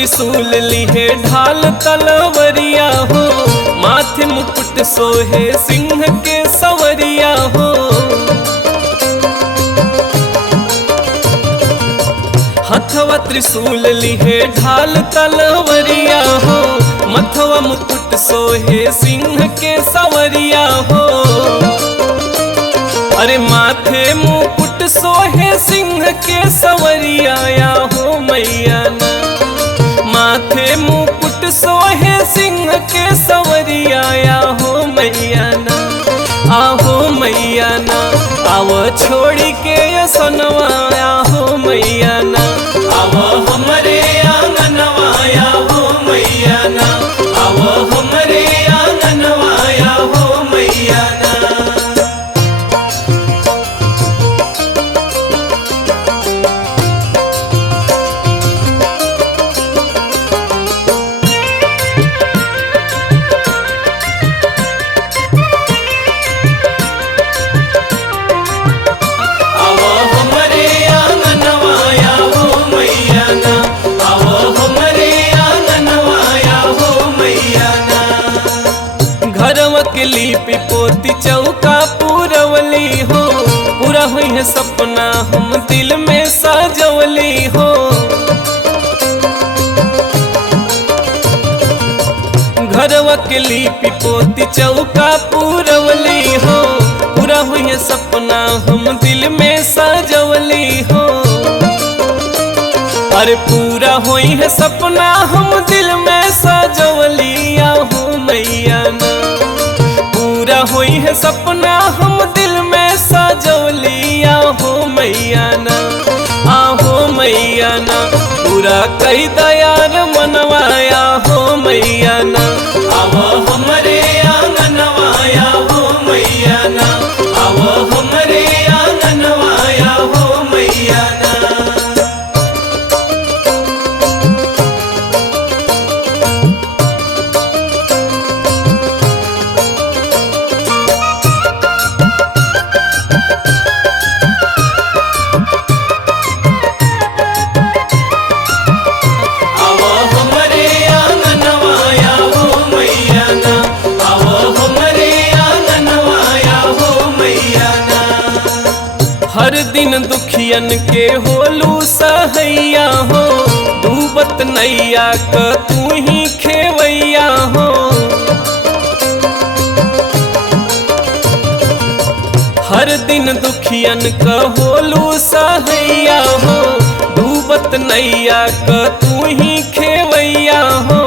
त्रिशूल लिहे ढाल तलवरिया हो, माथे मुकुट सोहे सिंह के सवरिया हो। हथवा त्रिशूल लिहे ढाल तलवरिया हो, मथवा मुकुट सोहे सिंह के सवरिया हो। अरे माथे मुकुट सोहे सिंह के सवरिया या हो मैया ना, माथे मुकुट सोहे सिंह के सवरिया या हो मैया ना, आहो मैया ना, आव छोड़ी के असनवा या हो मैया ना, आव हमरे आंगनवा या हो मैया ना, आव हमरे आंगनवा या हो मैया ना। के लिपि पोती चौका पूरवली हो, पूरा हुई है सपना हम दिल में सजवली हो। घरवा के लिपि पोती चौका पूरवली हो, पूरा हुई है सपना हम दिल में सजवली हो। अरे पूरा हुई है सपना हम दिल में सजवली या हो मैया ना, पूरा हुई है सपना हम दिल में सजवलिया हो मैया ना, आहो मैया ना, पूरा कई दयार मनवाया हो मैया ना, आव हमरे आंगनवाया हो मैया ना, आव हमरे आंगनवाया हो मैया ना। हर दिन दुखियन के होलू सहैया हो, डूबत नैया क तू ही खेवैया हो। हर दिन दुखियन क होलू सहैया हो, डूबत नैया क तू ही खेवैया हो।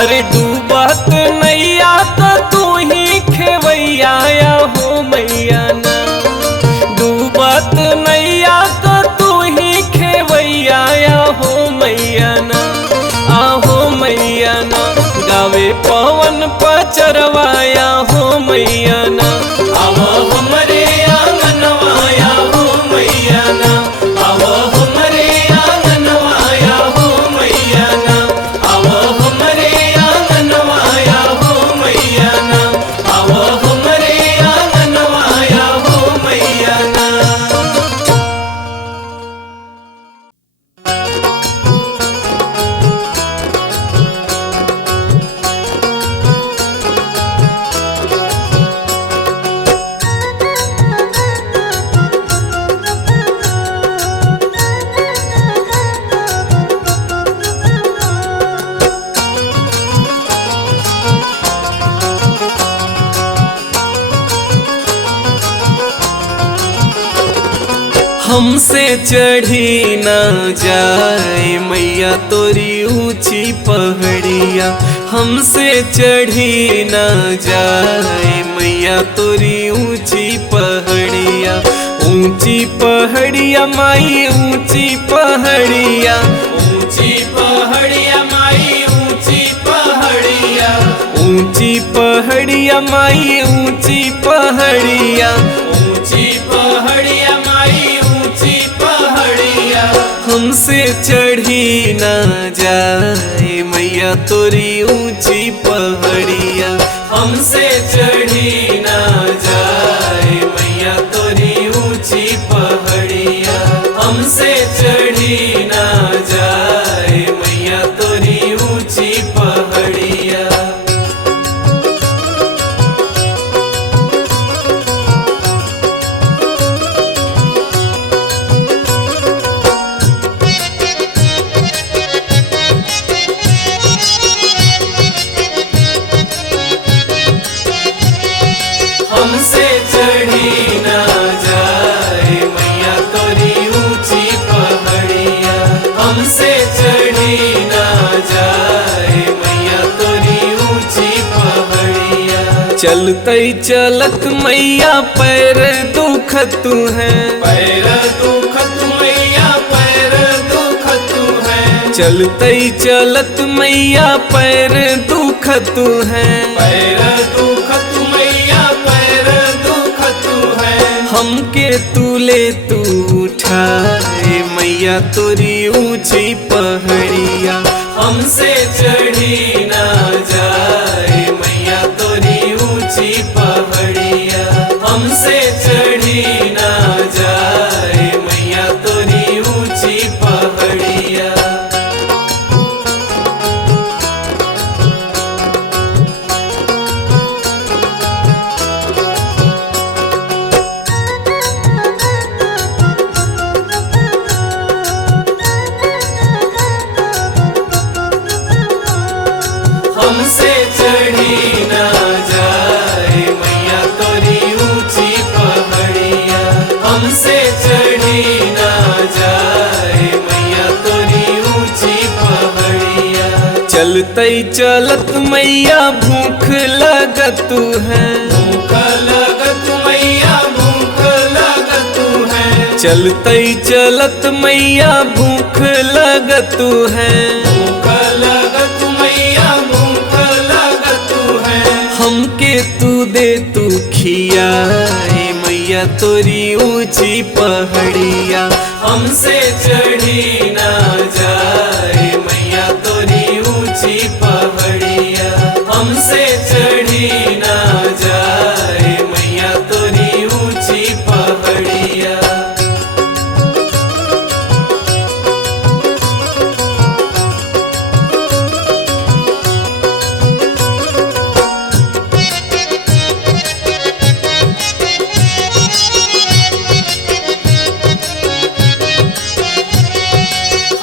अरे डूबत नैया क तू ही खेवैया या हो मैया ना, डूबत नैया क तू ही खेवैया या हो मैया ना, आहो मैया ना, गावे पवन पचरवाया हो मैया ना, आव हमरे आंगनवाया हो मैया ना, आव हमरे आंगनवाया हो मैया ना, आव हमरे आंगनवाया हो मैया ना, आव हमरे आंगनवाया हो मैया ना। हमसे चढ़ी न जाए मैया तोरी ऊंची पहाड़िया, हमसे चढ़ी न जाए मैया तोरी ऊंची पहाड़िया। ऊंची पहाड़िया माई ऊंची पहाड़िया, ऊंची पहाड़िया माई ऊंची पहाड़िया, ऊंची पहाड़िया माई ऊंची पहाड़िया, ऊंची पहाड़िया माई ऊंची पहाड़िया। हमसे चढ़ी न जाए मैया तोरी ऊंची पहाड़िया, हमसे चढ़ी न जाए मैया तोरी ऊंची पहाड़िया, हमसे चढ़ी न जाए। हमसे चढ़ी ना जाए मैया तोरी ऊंची पहाड़िया, हमसे चढ़ी ना जाए मैया तोरी ऊंची पहाड़िया। चलते चलत मैया पैर दुखत है, पैर दुखत मैया पैर दुखत है। चलते चलत मैया पैर दुखत है, पैर दुखत मैया पैर दुखत है। हमके तू ले तू उठाए मैया तोरी ऊंची पहाड़िया, हमसे चढ़ी ना जाए मैया तोरी ऊंची पहाड़िया, हमसे चढ़ी ना जाए मैया तोरी ऊंची पहाड़िया। हमसे चढ़ी ना जाए मैया तोरी ऊंची पहाड़िया, हमसे चढ़ी ना जाए मैया तोरी ऊंची पहाड़िया। चलते चलत मैया भूख लगत है, भूख लगत मैया भूख लगत है। चलते चलत मैया भूख लगत है, भूख लगत मैया भूख लगत है। हमके तू दे तू खियाए मैया तोरी ऊंची पहाड़िया, हमसे चढ़ी ना जाए मैया तोरी ऊंची पहाड़िया, हमसे चढ़ी ना जाए मैया तोरी ऊंची पहाड़िया।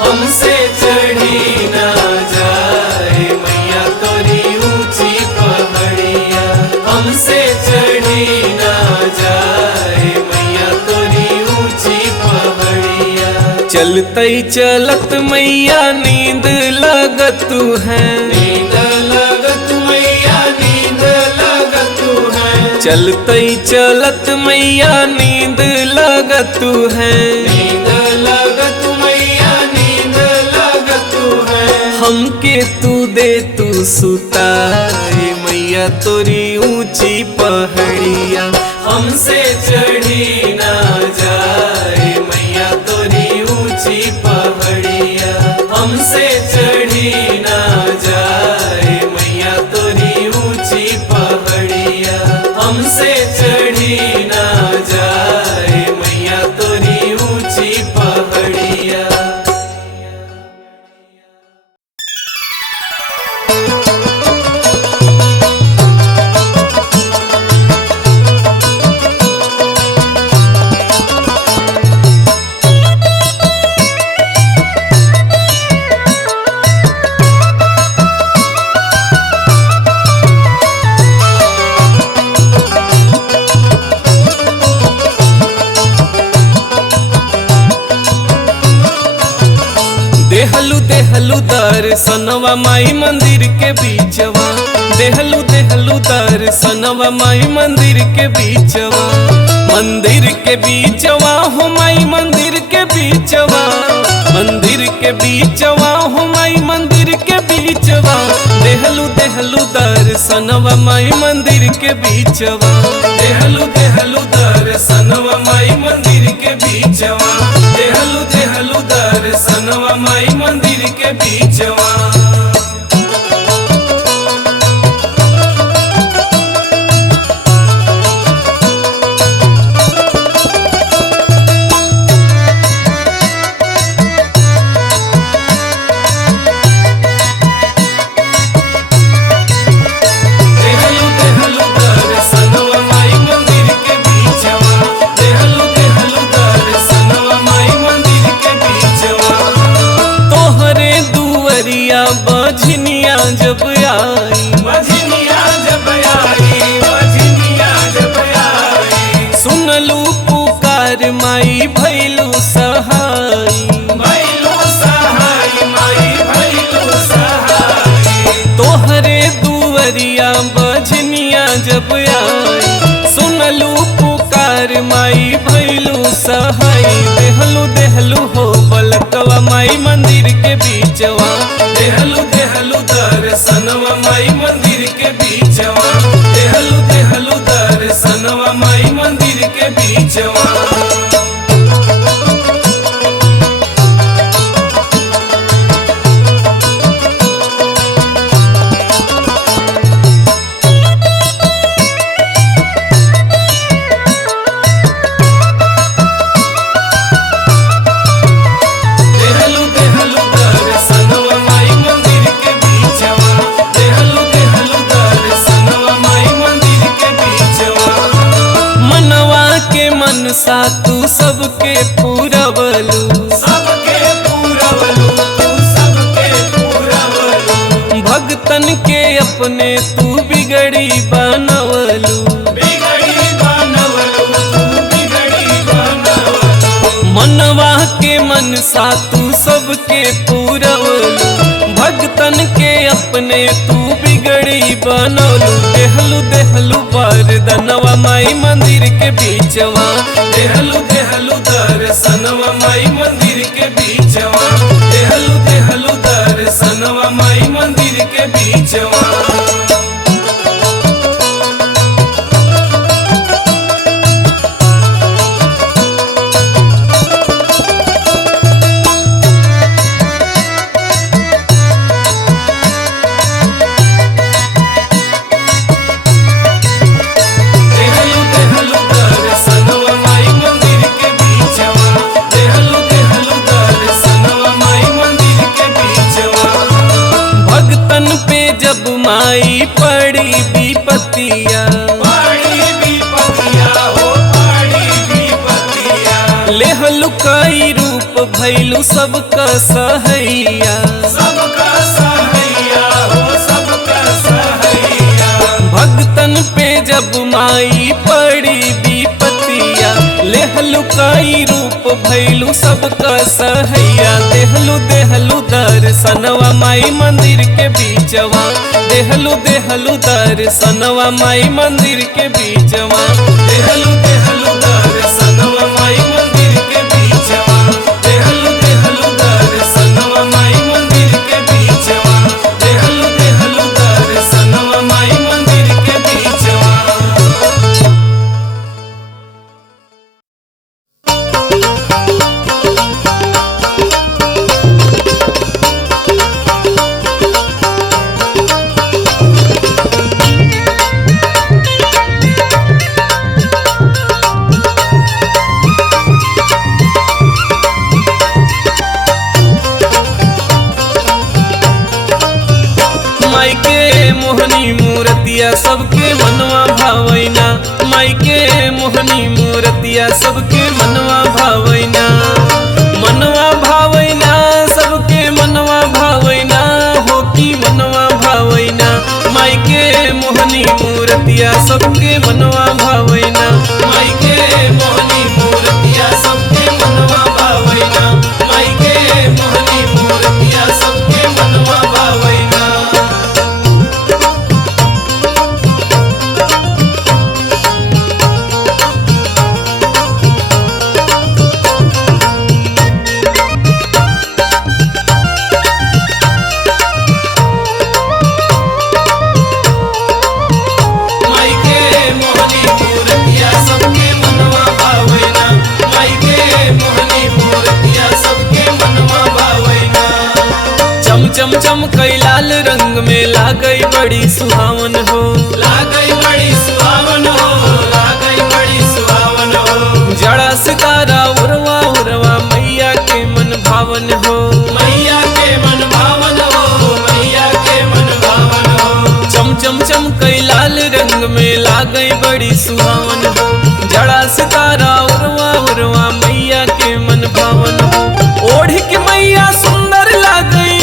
हमसे चढ़ी ना जाए मैया तोरी ऊंची पहाड़िया, हमसे चढ़ी ना जाए मैया तोरी ऊंची पहाड़िया। चलते चलत मैया नींद लगत है, नींद लगत मैया नींद लगत है। चलते चलत मैया नींद लगत है, नींद लगत मैया नींद लगत है। हमके तू दे तू सुताए मैया तोरी ऊंची पहाड़िया, हमसे चढ़ी ना जाए मैया तोरी ऊंची पहाड़िया, हमसे चढ़ी ना जाए मैया तोरी ऊंची पहाड़िया, हमसे चढ़ी ना जाए मैया तोरी ऊंची पहाड़िया। देहलू देहलू दर्शनवा माई मंदिर के बीचवा, देहलू देहलू दर्शनवा माई मंदिर के बीचवा, मंदिर के बीचवा हो माई मंदिर के बीचवा, मंदिर के बीचवा हो माई मंदिर के बीचवा। देहलू देहलू दर्शनवा माई मंदिर के बीचवा, देहलू देहलू दर्शनवा माई मंदिर के बीचवा, देहलू देहलू दर्शनवा माई मंदिर के बीचवा। लाचार माई भैलू सहाय, देहलू देहलू हो बलकवा माई मंदिर के बीचवा, देहलू देहलू दर्शनवा माई मंदिर के बीचवा, देहलू देहलू दर्शनवा माई मंदिर के बीचवा। सा तू सबके पूरवलू, सबके पूरवलू, तू सबके पूरवलू, भक्तन के अपने तू बिगड़ी बनवलू, बिगड़ी बनवलू, तू बिगड़ी बनवलू, मनवा के मनसा तू सबके पूरवलू, भक्तन के अपने तू बिगड़ी बनवलू, देहलू देहलू वरदनवा माई मंदिर के बीचवा, देहलू देहलू दर्शनवा माई मंदिर के बीचवा, देहलू देहलू दर्शनवा माई मंदिर के बीचवा। जब माई पड़ी विपतिया, पड़ी विपतिया हो पड़ी विपतिया, लेहलु कई रूप भैलू सबका सहैया, सबका सहैया हो सबका सहैया, भक्तन पे जब माई पड़ी विपतिया, लेहलु कई रूप भैलू सबका सहैया, देहलू देहलू दर्शनवा माई मंदिर के बीचवा, देहलू देहलू दर्शनवा माई मंदिर के बीचवा, देहलू देहलू दर्शनवा माई मंदिर के बीचवा, देहलू देहलू दर्शनवा माई मंदिर के बीचवा, देहलू देहलू दर्शनवा माई मंदिर के बीचवा। माई के मोहनी मूर्तिया सबके मनवा भावैना, माई के मोहनी मूर्तिया सबके मनवा भावैना, मनवा भावैना सबके मनवा भावैना हो की मनवा भावैना, माई के मोहनी मूर्तिया सबके मनवा भावैना, माई के मोहनी मूर्तिया सबके मनवा भावैना, माई के मोहनी मूर्तिया सबके मनवा भावैना। चम चम कई लाल रंग में लागई बड़ी सुहावन हो, लागई बड़ी सुहावन हो, लागई बड़ी सुहावन हो, जड़ा सितारा उरवा उरवा मैया के मन भावन हो, मैया के मन भावन हो, मैया के मन भावन हो, चम चम चम कई लाल रंग में लागई बड़ी सुहावन हो, जड़ा सितारा उरवा उरवा मैया के मन भावन हो, ओढ़ के मैया सुंदर लागई,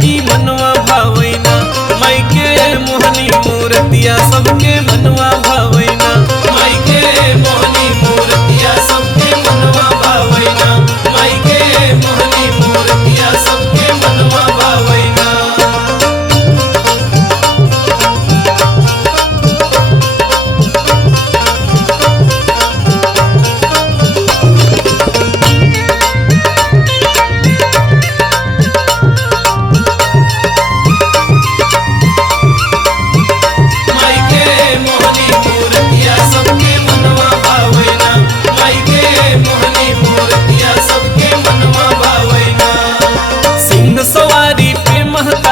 की मनवा भावैना, माई के मोहनी मूर्तिया सबके मनवा भावैना, माई के मोहनी मूर्तिया सबके मनवा भावैना, माई के मोहनी मूर्तिया सबके मनवा भावैना।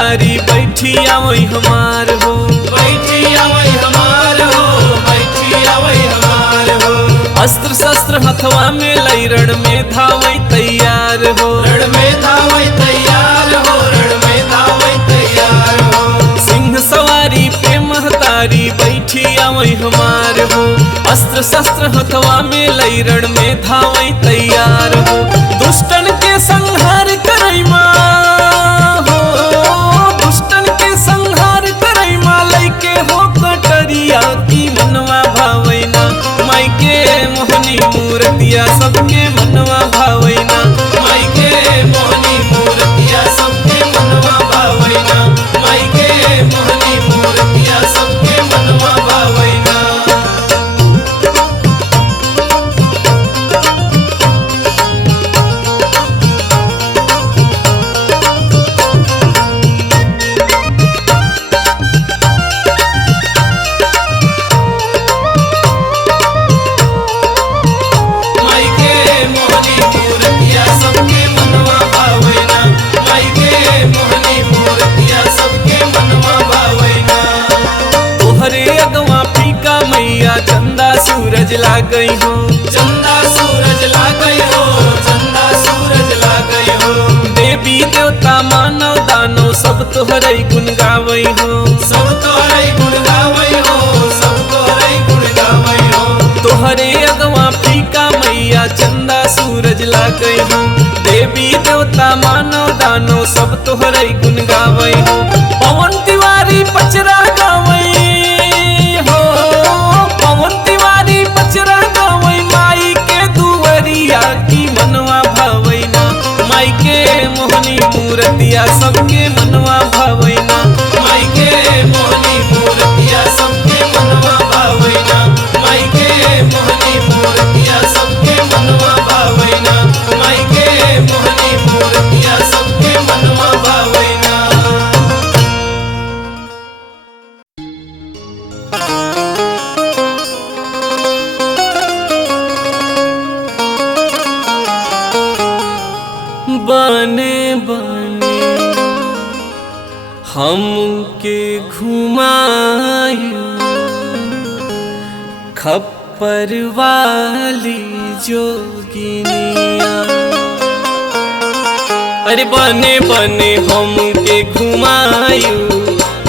महतारी बैठिया वही हमार हो, बैठिया वही हमार हो, बैठिया वही हमार हो। अस्त्र शस्त्र हथवा में लई रण में धावई तैयार हो, रण में धावई तैयार हो, रण में धावई तैयार हो। सिंह सवारी पे महतारी बैठिया वही हमार हो, अस्त्र शस्त्र हथवा में लई रण में धावई तैयार हो। दुष्टन के संहार करई माँ हो, दुष्टन के संहार करई माँ लइके हो कटरिया की मनवा भावैना। माई के मोहनी मूर्तिया सबके मनवा भावैना, माई के मोहनी मूर्तिया सबके मनवा भावैना, माई के मोहनी मूर्तिया सबके मनवा भावैना। माई के मोहनी मूर्तिया सबके मनवा भावैना, माई के मोहनी मूर्तिया सबके मनवा भावैना। तोहरे अगवा फीका मैया चंदा सूरज लागई हो, चंदा सूरज लागई हो, चंदा सूरज लागई हो। देवी देवता मानव दानव सब तोहरे गुण गावई हो, सब तोहरे गुण गावई हो, सब तोहरे गुण गावई हो। तोहरे अगवा फीका मैया चंदा सूरज लागई हो। देवी देवता मानव दानव सब तोहरे गुण गावई हो। पवन तिवारी पचरा गावई हो, पवन तिवारी पचरा गावई माई के दुवरिया की मनवा भावैना। माई के मोहनी मूर्तिया सबके मनवा भावैना, माई के मोहनी मूर्तिया सबके मनवा भावैना, माई के मोहनी मूर्तिया सबके मनवा भावैना, माई के मोहनी मूर्तिया सबके मनवा भावैना। बने बने हमके घुमायू खप्पर वाली जोगिनिया। अरे बने बने हमके घुमायू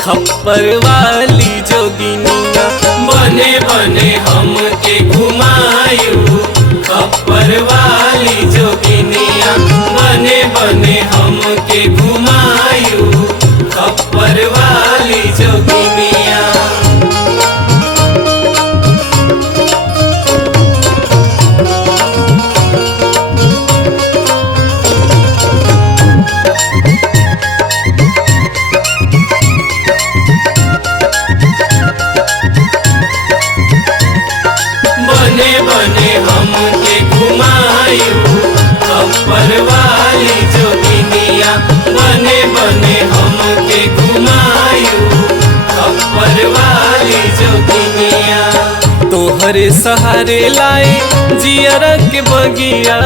खप्पर वाली जोगिनिया। बने बने हमके घुमायू खप्पर वाली जोगिनिया, बने बने हमके घुमायू खप्पर वाली जोगिनिया। बने बने हमके घुमायू खप्पर वाली जोगिनिया, बने बने हमके घुमायू खप्पर वाली जोगिनिया। तोहरे सहारे लाए जियरा के बगिया,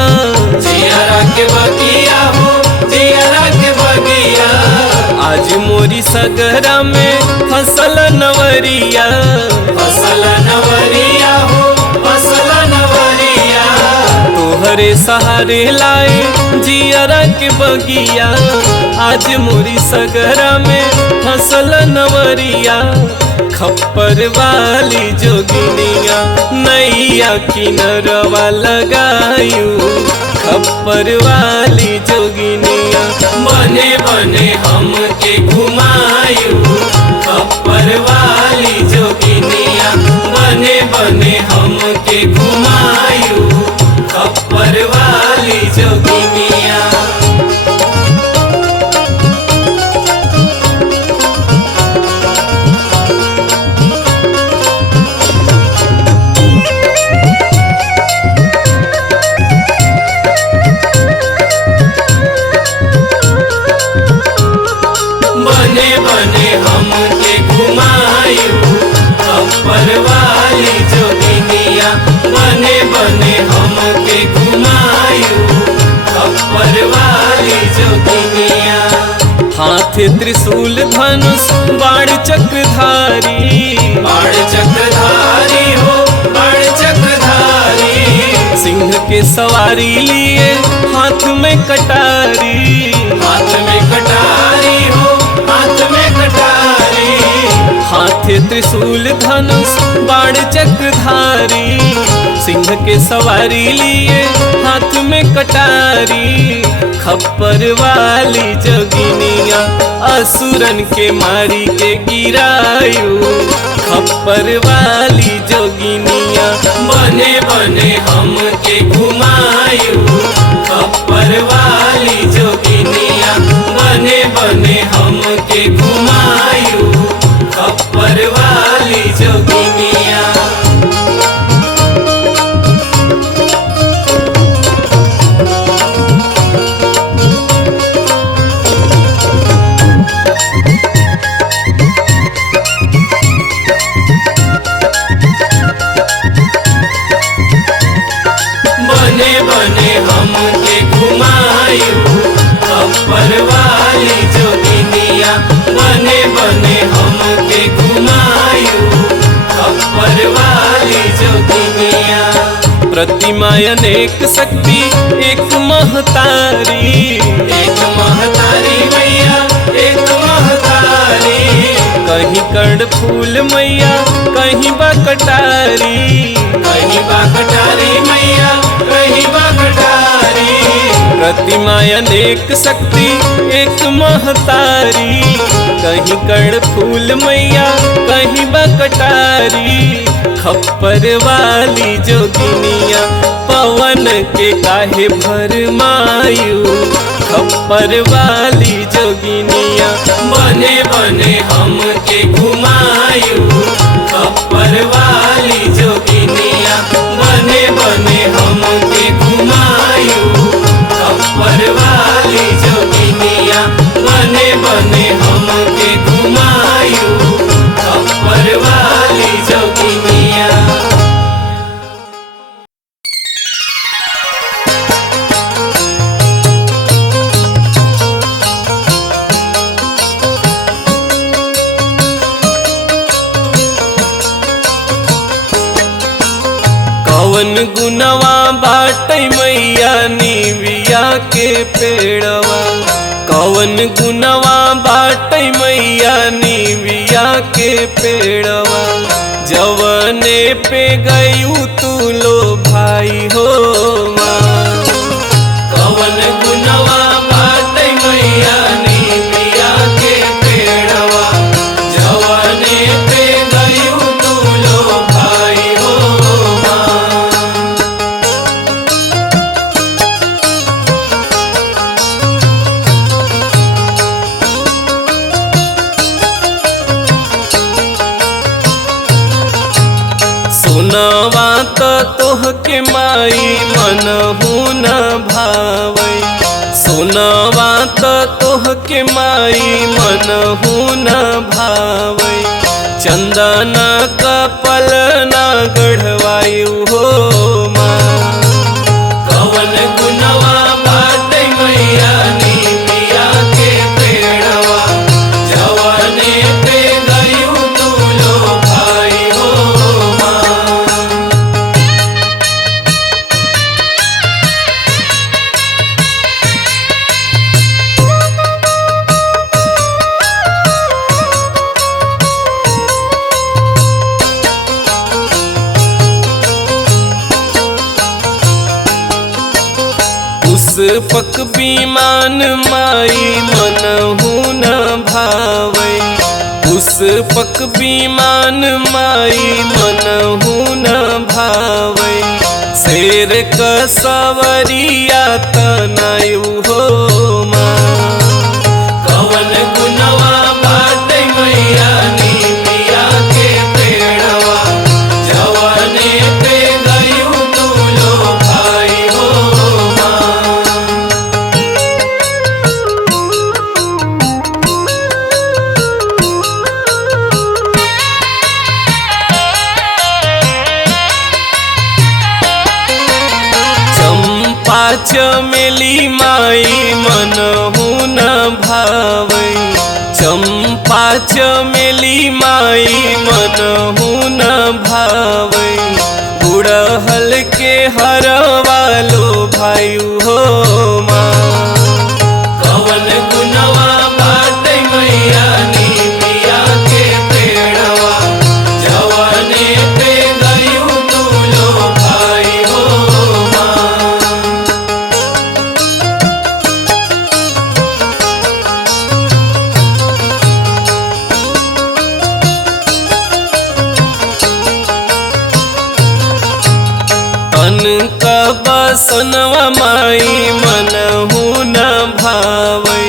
जियरा के बगिया हो, जियरा के बगिया। आज मोरी सगरा में फसल नवरिया, फसल नवरिया हो, फसल नवरिया। तोहरे सहारे लाए जियरा के बगिया। आज मोरी सगरा में फसल नवरिया। खप्पर वाली जोगिनिया नैया किनरवा लगायू खप्पर वाली जोगिनिया। बने बने हमके घुमायू खप्पर वाली जोगिनिया, बने बने हमके घुमायू खप्पर वाली जोगिनिया। बने बने हमके घुमायू खप्पर वाली जोगिनिया, बने बने हमके घुमायू खप्पर वाली जोगिनिया। हाथ हाथे त्रिशूल धनुष बाण चक्रधारी, बाण चक्रधारी हो बाण चक्रधारी। सिंह के सवारी लिए हाथ में कटारी, हाथ में कटारी हो हाथ में कटारी। हाथे त्रिशूल धनुष बाण चक्रधारी, सिंह के सवारी लिए हाथ में कटारी। खप्पर वाली जोगिनिया असुरन के मारी के गिरायु, खप्पर वाली जोगिनिया बने बने हम के घुमायु। खप्पर वाली जोगिनिया बने बने हम के घुमायु। खप्पर वाली जोगिनिया। बने बने हम के घुमायु। खप्पर वाली जोगिनिया बने बने हम के घुमायु। खप्पर वाली जोगिनिया। प्रतिमा अनेक शक्ति एक महतारी, एक महतारी मैया एक महतारी। कहीं कर्ण फूल मैया कहीं बा कटारी, कहीं बा कटारी मैया कहीं बा कटारी। प्रतिमा अनेक शक्ति एक महतारी, कहीं कर्ण फूल मैया कहीं बा कटारी। खप्पर वाली जोगिनिया पवन के काहे भरमायु, खप्पर वाली जोगिनिया बने बने हम के घुमायु। खप्पर वाली जोगिनिया बने बने हम के घुमायु। खप्पर वाली जोगिनिया बने बने हम के घुमायु। खप्पर वाली जोगिनिया। कवन गुनवा बाटै मैया निविया के पेड़वा, कवन गुनवा बाटै मैया निविया के पेड़वा। जवने पे गयू तू लो भाई हो माँ, कवन गुनवा बाटै मैया निमिया के पेड़वा। जवने पे गयू तू लो भाई हो माँ। सुनवा तो तोह के माई मनहु न भावै, सुनवा तो तोह के माई मनहु न भावै। चंदन कपल न गढ़वायु हो माँ, कवन गुनवा बाटै मैया निमिया के पेड़वा। जवने पे गयू तू लो भाई हो माँ। पुष्पक विमान माई मनहु न भावै, पुष्पक विमान माई मनहु न भावै। शेर क सवरिया तनयु हो माँ, कवन गुनवा बाटै मैया निमिया के पेड़वा। जवने पे गयू तू लो भाई हो माँ। चमेली माई मनहु न भावै, चंपा चमेली माई मनहु न भावै गुड़हल के हरवालो भायु हो माँ। कवन गुनवा बाटे मैया नीमिया के पेड़वा जवाने पे गयू तू लो भाई हो माँ। अनका बसनवा माई मनहु न भावै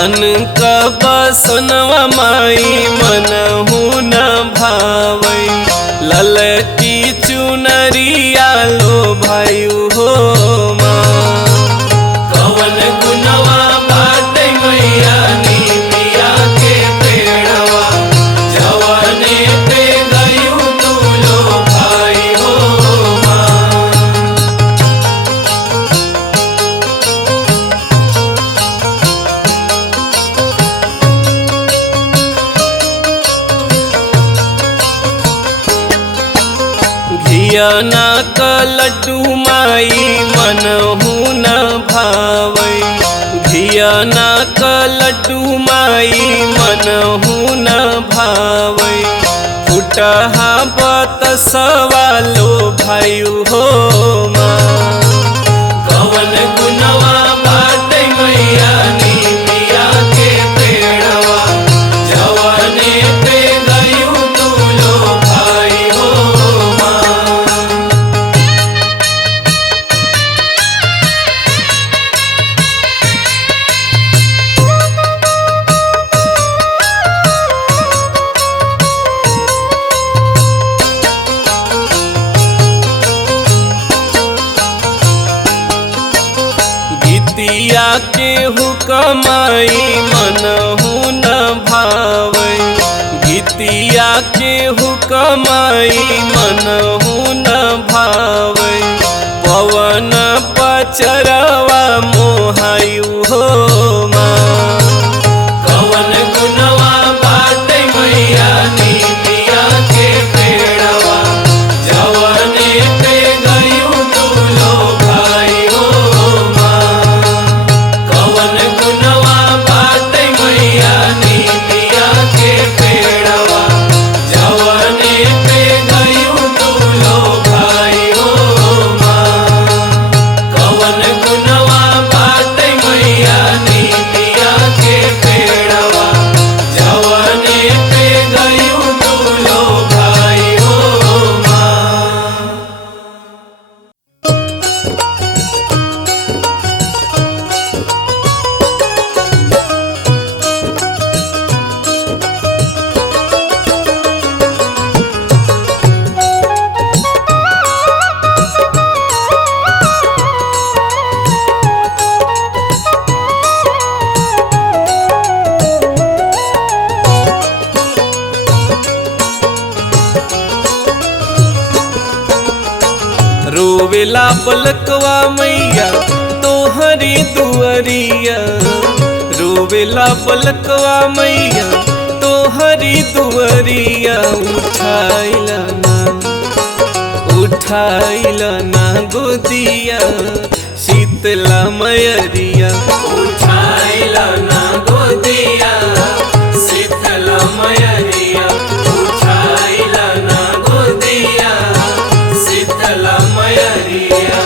अनका बसनवा माई मनहु न भावै ललकी चुनरिया लो भायु हो माँ। कवन गुनवा बाटे मैया नीमिया के पेड़वा जवाने पे गयू तू लो भाई हो माँ। घियाना का लड्डू माई मनहु न भावै घियाना का लड्डू माई मनहु न भावै फुटहा बतसवा लो भायु हो माँ। कवन गुनवा बाटे मैया नीमिया के पेड़वा जवाने पे गयू तू लो भाई हो माँ। गीतिया के हुकमाई मनहु न भावै गीतिया के हुकमाई मनहु न भावै पवन पचरवा मोहायु हो माँ। कवन गुनवा बाटे मैया नीमिया के पेड़वा जवाने पे गयू तू लो भाई हो माँ। कवन गुनवा बाटे मैया नीमिया के पेड़वा जवाने पे गयू तू लो भाई हो माँ। कवन गुनवा बाटे मैया नीमिया के पेड़वा जवाने पे गयू तू लो भाई हो माँ। रोवेला पलकवा मैया तोहरी दुअरिया रोवेला पलकवा मैया तोहरी दुअरिया उठाइला ना गोदिया शीतला मयरिया उठाइला ना गोदिया शीतला मयरिया उठाइला ना गोदिया शीतला मयरिया।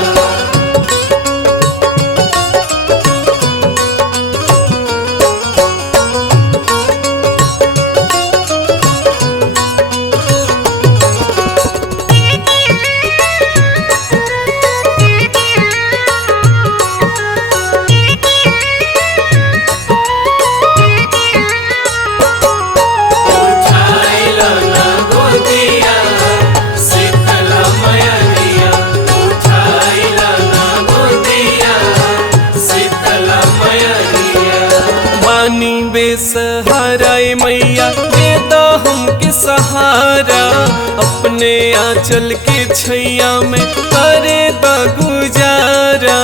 बेसहारा मैया दे दो हमके सहारा अपने आंचल के छैया में करे द गुजारा।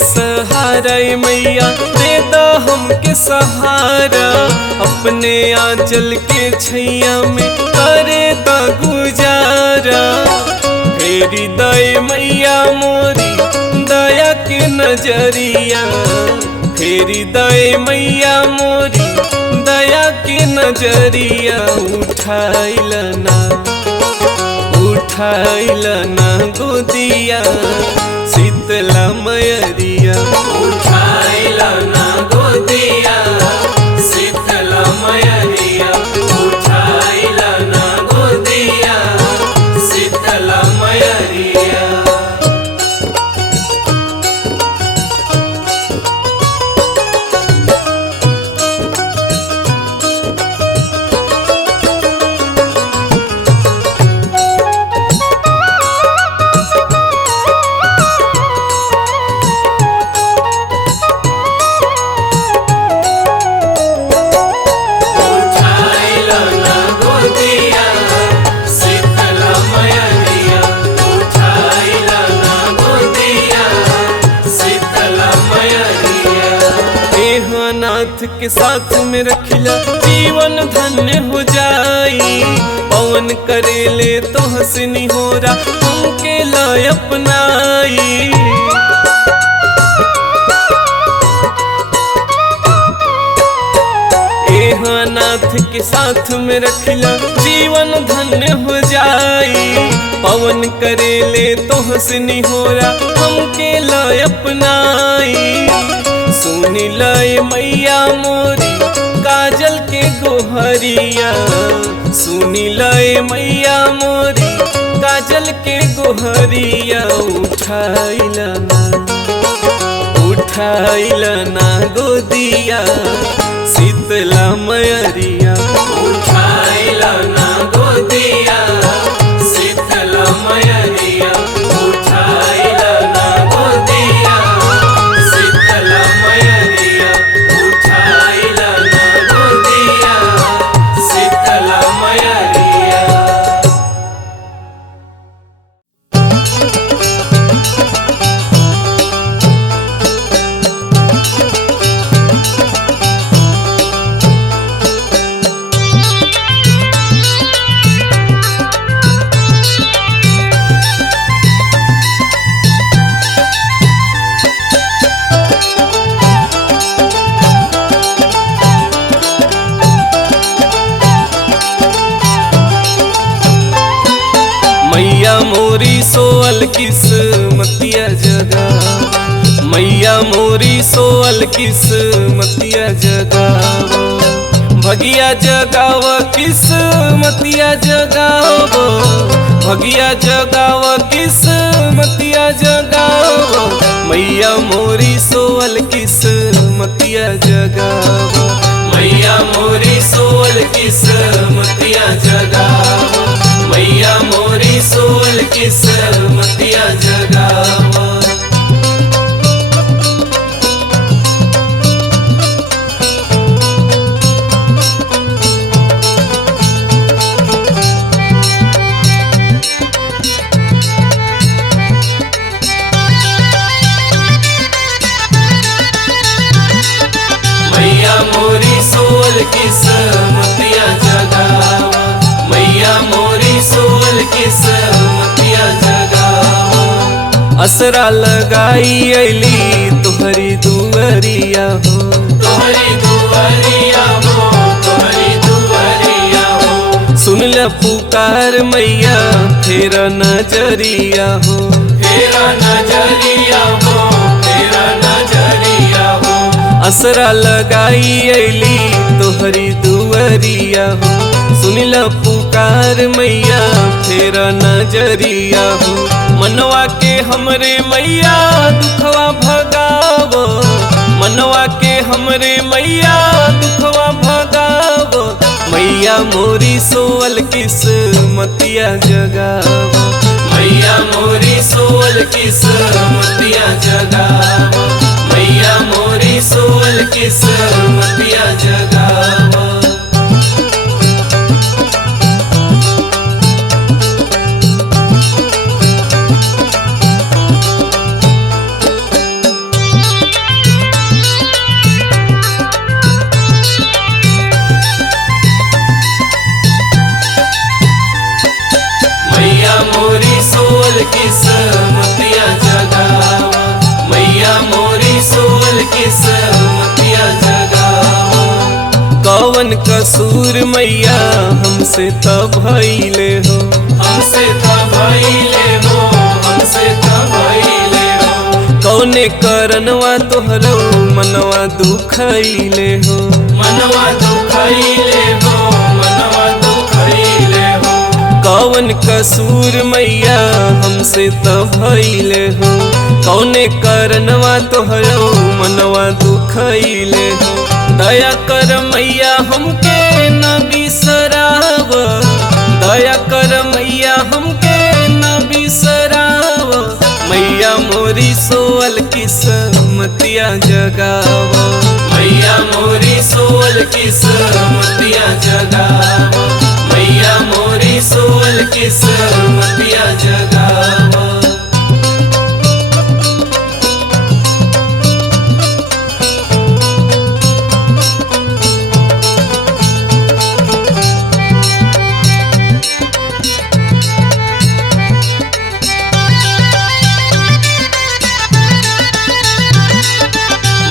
सहारा ए मैया दे दा हमके सहारा, अपने आंचल के छैया में करे दा गुजारा। फेरी दए मैया मोरी दया के नजरिया, फेरी दए मैया मोरी दया के नजरिया। उठाइलना गोदिया शीतला मयरिया, उठाइलना गोदिया शीतला मयरिया, उठाइलना गोदिया शीतला मयरिया। नाथ के साथ में रखिला जीवन धन्य हो जाई, पवन करेले तो हंसनी हो रा हमके लाय अपनाई। नाथ के साथ में रखिला जीवन धन्य हो जाई, पवन करेले तो हंसनी हो रा हमके लाय अपनाई। सुनी लय मैया मोरी काजल के गोहरिया, सुनी लय मैया मोरी काजल के गोहरिया। उठाइलना गोदिया शीतला मयरिया, उठाइलना गोदिया शीतला मयरिया, उठाइलना गोदिया शीतला मयरिया, उठाइलना गोदिया शीतला मयरिया। मैया मोरी सोअल किस्मतिया जगा, मैया मोरी सोअल किस्मतिया जगाव, भगिया जगाव किस्मतिया जगाव, भगिया जगाव किस्मतिया जगाव। मैया मोरी सोअल किस्मतिया जगाव, मैया मोरी सोअल किस्मतिया जगाव, मैया मोरी सोअल किस्मतिया जगाव। मैया मोरी सोअल किस्मतिया जगाव, मैया मोरी सोअल किस्मतिया जगाव। असरा लगाई अली तुहरी दुअरिया हो, तुहरी दुअरिया हो, तुहरी दुअरिया हो। सुन ल पुकार मैया फेरा नजरिया हो, फेरा नजरिया हो, फेरा नजरिया हो। असरा लगाई अली तोहरी दुअरिया हो, सुन ल पुकार मैया फेरा नजरिया हो। मनवा के हमरे मैया दुखवा भगावो, मनवा के हमरे मैया दुखवा भगावो। मैया मोरी सोअल किस्मतिया जगावो, मैया मोरी सोअल किस्मतिया जगाव, मैया मोरी सोअल किस्मतिया जगाव। कसूर मैया हमसे त भइले हो, हमसे त भइले हो, हमसे त भइले हो। कौने करनवा तोहरो मनवा दुखैले हो, मनवा दुखैले हो, मनवा दुखैले हो। कौन कसूर मैया हमसे त भइले हो, कौने करनवा तोहरो मनवा दुखैले हो। दया कर मैया हमके न बिसराव, दया कर मैया हमके न बिसराव। मैया मोरी सोअल किस्मतिया जगाव, मैया मोरी सोअल किस्मतिया जगाव, मैया मोरी सोअल किस्मतिया जगाव।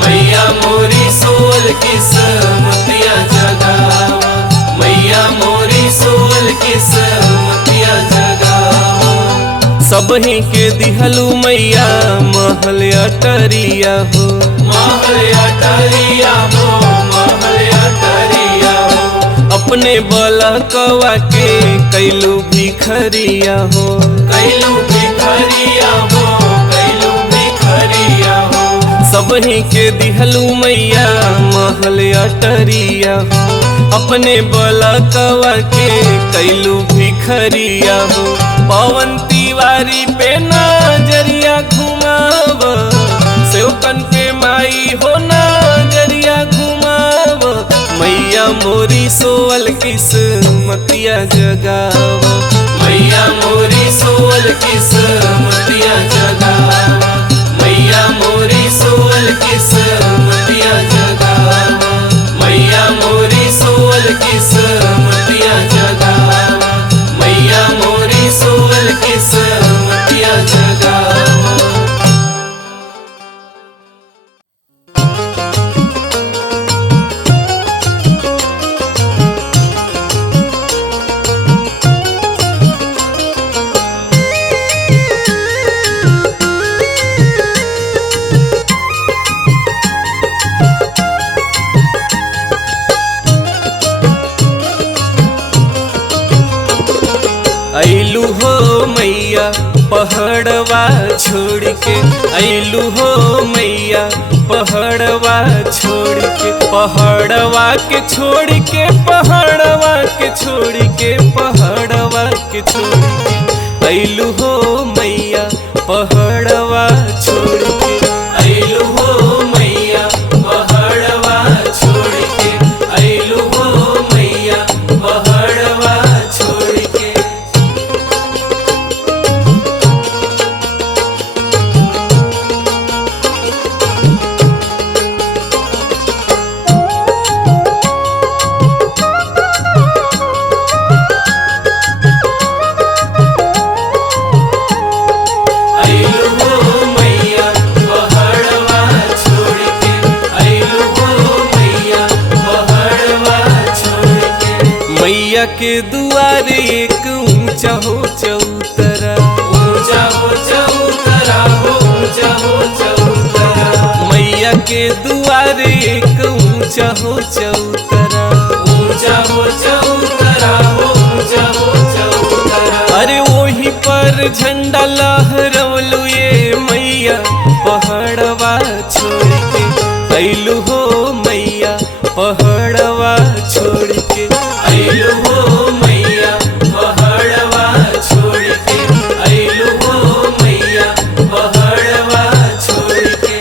मैया मोरी सोअल किस्मतिया जगावा, मैया मोरी सोअल किस्मतिया जगावा। सबही के दिहलू मैया महल अटरिया हो, महल अटरिया हो, महल अटरिया हो। अपने बलकवा के कैलू भिखरिया हो, कैलू भिखरिया हो, कैलू भिखरिया हो। सबही के दिहलू मैया महल अटरिया हो, अपने बलकवा के कैलू भिखरिया हो। पवन तिवारी पे नजरिया घुमाव, सेवकन पे माई हो नजरिया घुमाव। मैया मोरी सोअल किस्मतिया जगाव, मैया मोरी सोअल किस्मतिया जगावा, मैया मोरी सोअल किस्मतिया जगावा, मैया मोरी सोअल किस्मतिया जगावा, मैया मोरी सोअल किस्मतिया जगावा। ऐलू हो मैया पहाड़वा छोड़ के, ऐलू हो मैया पहाड़वा छोड़ के, पहाड़वा के छोड़ के, पहाड़वा के छोड़ के, पहाड़वा के छोड़ के। ऐलू हो मैया पहाड़वा छोड़ के, ऐलू हो मैया पहाड़वा छोड़ के, ऐलू हो मैया पहाड़वा छोड़ के। ऐलू हो मैया पहाड़वा छोड़ के, ऐलू हो मैया पहाड़वा छोड़ के। मैया के दुआरे एक ऊंचा हो चौतरा, ऊंचा हो चौतरा हो, ऊंचा हो चौतरा। मैया के दुआरे एक ऊंचा हो चौतरा, ऊंचा हो चौतरा हो, ऊंचा हो चौतरा। अरे वही पर झंडा लहरवलू ये मैया पहाड़वा छोड़ के। ऐलू हो मैया पहाड़वा छोड़ के, ऐलू हो मैया पहाड़वा छोड़ के, ऐलू हो मैया पहाड़वा छोड़ के।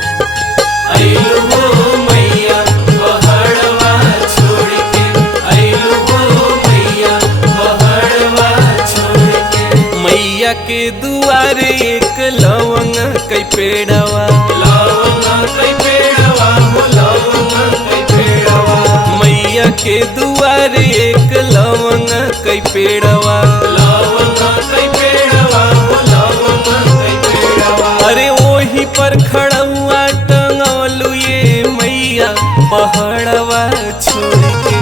ऐलू हो मैया पहाड़वा छोड़ के, ऐलू हो मैया पहाड़वा छोड़ के। मैया के दुआरे एक लवंग कई पेड़वा, लवंग कई पेड़वा हो, लवंग के दुआर एक लवंग कई पेड़वा, लवंग कई पेड़वा हो लवंग कई पेड़वा। अरे ओही पर खड़ुआ टंगलू ये मैया पहाड़वा छोड़ के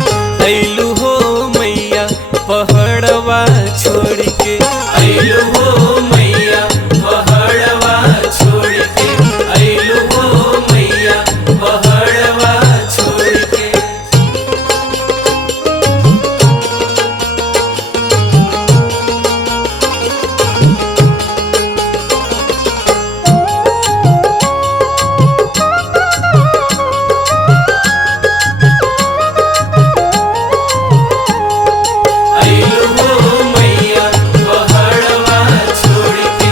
अइलू हो मैया पहाड़वा छोड़ के अइलू हो मैया पहाड़वा छोड़ के, अइलू हो मैया पहाड़वा छोड़ के। अइलू हो मैया पहाड़वा छोड़ के,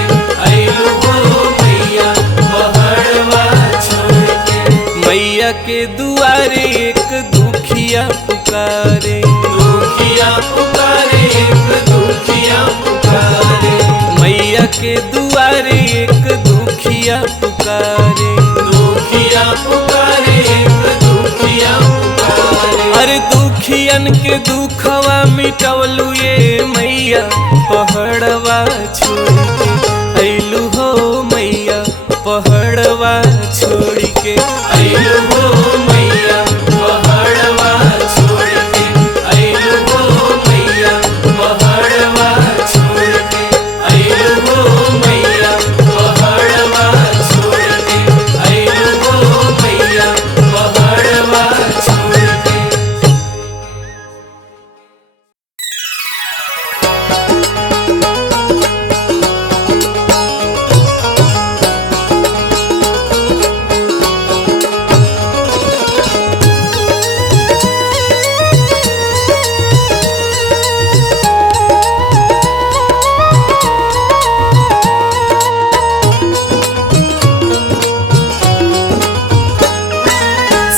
अइलू हो मैया पहाड़वा छोड़ के। मैया के दुआरे एक दुखिया पुकारे, दुखिया पुकारे एक दुखिया पुकारे, मैया के दुआरे एक दुखिया पुकारे। दुखिया पुकारे एक दुखिया पुकारे। अरे दुखियन के दुखवा मिटवलू ये मैया पहाड़वा छोड़ के अइलू हो मैया पहाड़वा छोड़ के अइलू हो मैया पहाड़वा छोड़ के, अइलू हो मैया पहाड़वा छोड़ के, अइलू हो मैया पहाड़वा छोड़ के, अइलू हो मैया पहाड़वा छोड़ के।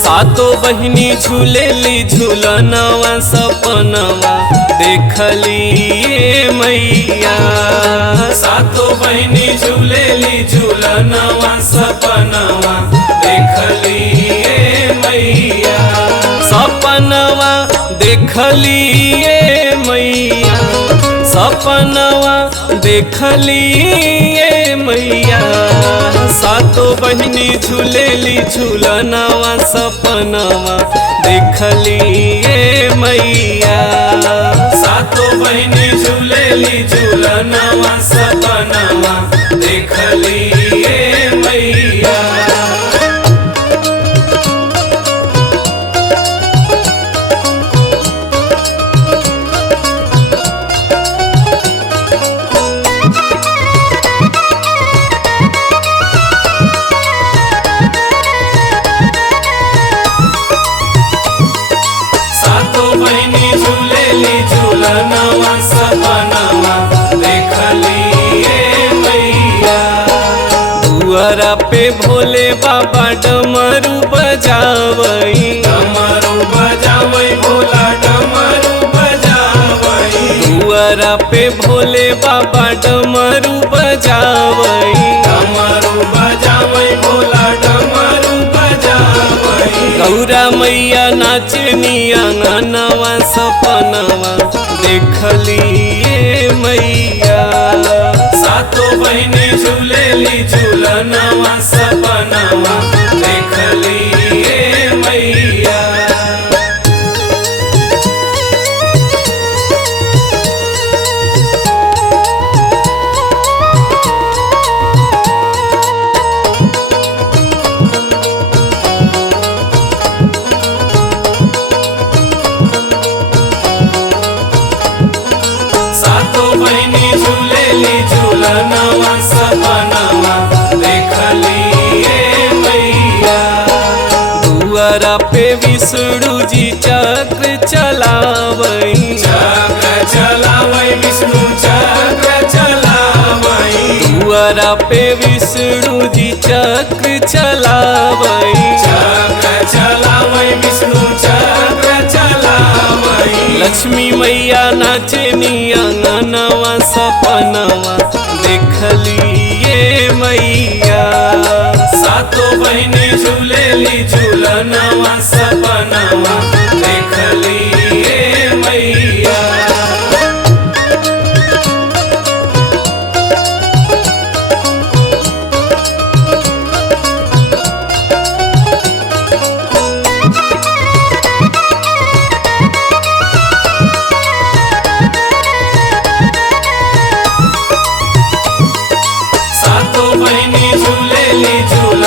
सातो बहिनी झूलेली झूलनवा सपनवा देखली ये मैया। सातो बहिनी झूलेली झूलनवा सपनवा देखली ये मैया। सपनवा देखली ये मैया, सपनवा देखली ये मैया। सातो बहिनी झूलेली झूलनवा सपनवा देखली ये मैया। सातो बहिनी झूलेली झूलनवा सपनवा देखली ये मैया। सातो बहिनी झूलेली झूलनवा सपनवा देखली ये मैया। दुआरा पे भोले बाबा डमरू बजावई, डमरू बजावई भोला डमरू बजावई। दुआरा पे भोले बाबा डमरू बजावई। डमरू बजावई भोला डमरू बजावई। गौरा मैया नाचनी आंगनवा सपनवा देखली ये मैया। सातो बहिनी झूलेली झूलनवा सपनवा देखली ये मैया। सातो बहिनी झूलेली झूलनवा सपनवा देखली ये मैया। दुआरा पे विष्णु जी चक्र चलावई, चक्र चलावई विष्णु चक्र चलावई। दुआरा पे विष्णु जी चक्र चलावई। चक्र चलावई विष्णु चक्र चलावई। लक्ष्मी मैया नाचनी आंगनवा सपनवा देखली ये मैया। सातो बहिनी झूलेली झूलनवा सपनवा देखली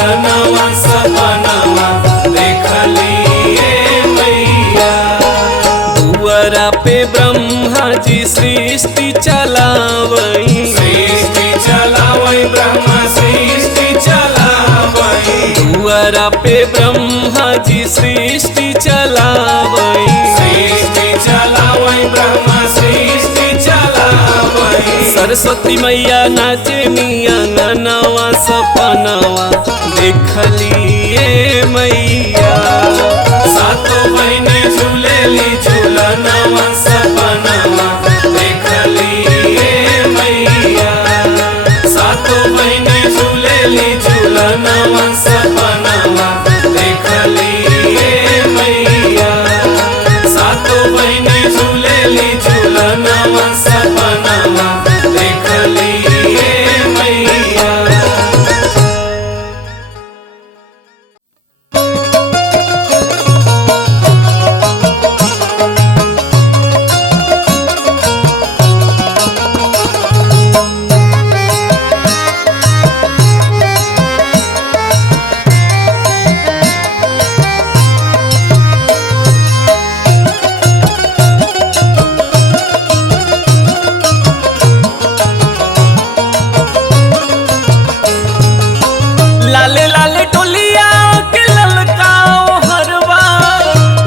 झूलनवा सपनवा देखली ए मैया। दुआरा पे ब्रह्मा जी सृष्टि चलावई, सृष्टि चलावई ब्रह्मा सृष्टि चलावई। दुआरा पे ब्रह्मा जी सृष्टि चलावई, सृष्टि चलावई ब्रह्मा सृष्टि चलावई। सरस्वती मैया नाचे अंगनवा सपनवा देखली ए मैया। सातों बहिनी झूलेली झूलनवा सपनवा देखली ए मैया। सातों बहिनी झूलेली झूलनवा सपनवा देखली ए मैया। सातों बहिनी झूलेली झूलनवा सपनवा देखली ए मैया। लाले लाले टोलिया के ललकाओ हरवा,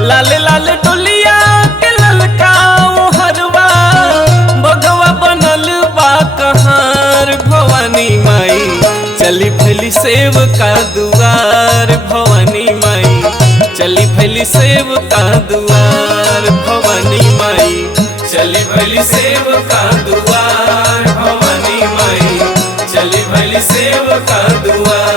लाले लाले टोलिया के ललकाओ हरवा। बगवा बनल बा कहार भवानी माई, चली फैली सेव का दुआर भवानी माई, चली फैली सेव का दुआर भवानी माई। चली भली सेव का दुआर भवानी माई, चली भली सेव का दुआर।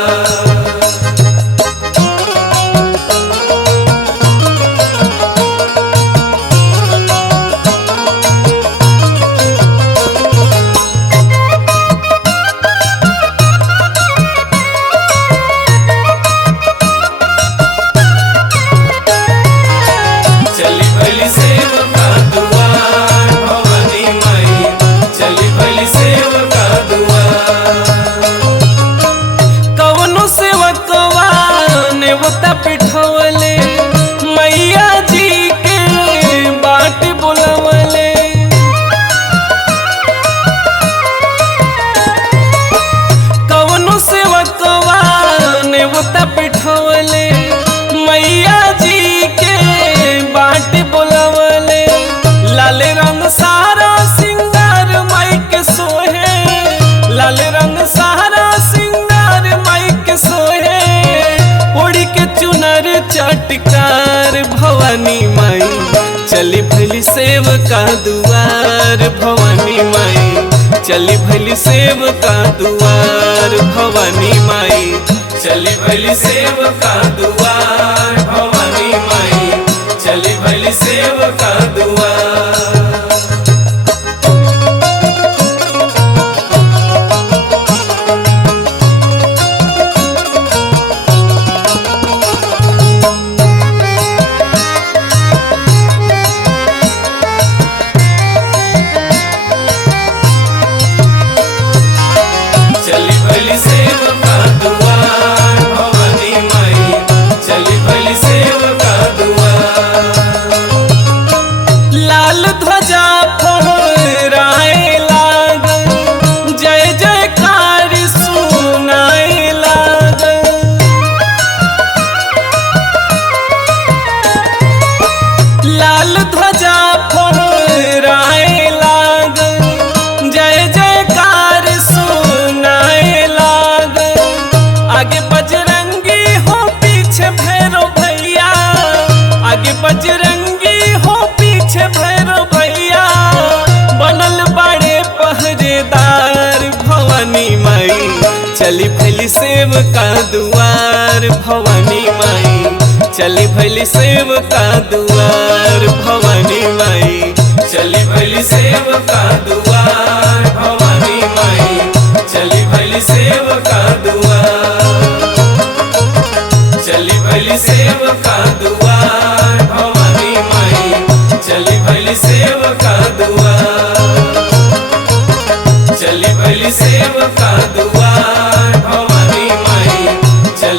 चली भली सेव का दुआर भवानी माई, चली भली सेव का दुआर। कवनो सेवकवा नेवता पिठवले, मैया जी के बाट बुलवले। कवनो सेवकवा नेवता पिठवले, मैया जी के बाट बुलवले। लाल रंग सारा सिंगार माई के सोहे, लाल रंग सारा सिंगार माई के सोहे। ओढ़ी के चुनर चटकार भवानी माई, चली भली सेव का दुआर भवानी माई, चली भली सेव का दुआर भवानी माई। चली भली सेव का दुआर भवानी माई, चली भली सेव का दुआर। चली भली सेव का दुआर भवानी माई, चली भली सेव का दुआर। लाल ध्वजा फहराए लागल, जय जयकार सुनाए लागल। लाल ध्वजा फहराए लागल, जय जयकार सुनाए लागल। आगे बजरंगी हो पीछे भैरव भैया, आगे बजरंगी हो पीछे भैरव भैया। बनल बड़े पहरेदार भवानी माई, चली भली सेव का दुआर भवानी माई, चली भली सेव का दुआर भवानी माई। चली भली सेव का दुआर भवानी माई, चली भली सेव का दुआर। चली भली सेव का दुआर भवानी माई, चली भली सेव का दुआर। चली भली सेव का दुआर भवानी माई, चली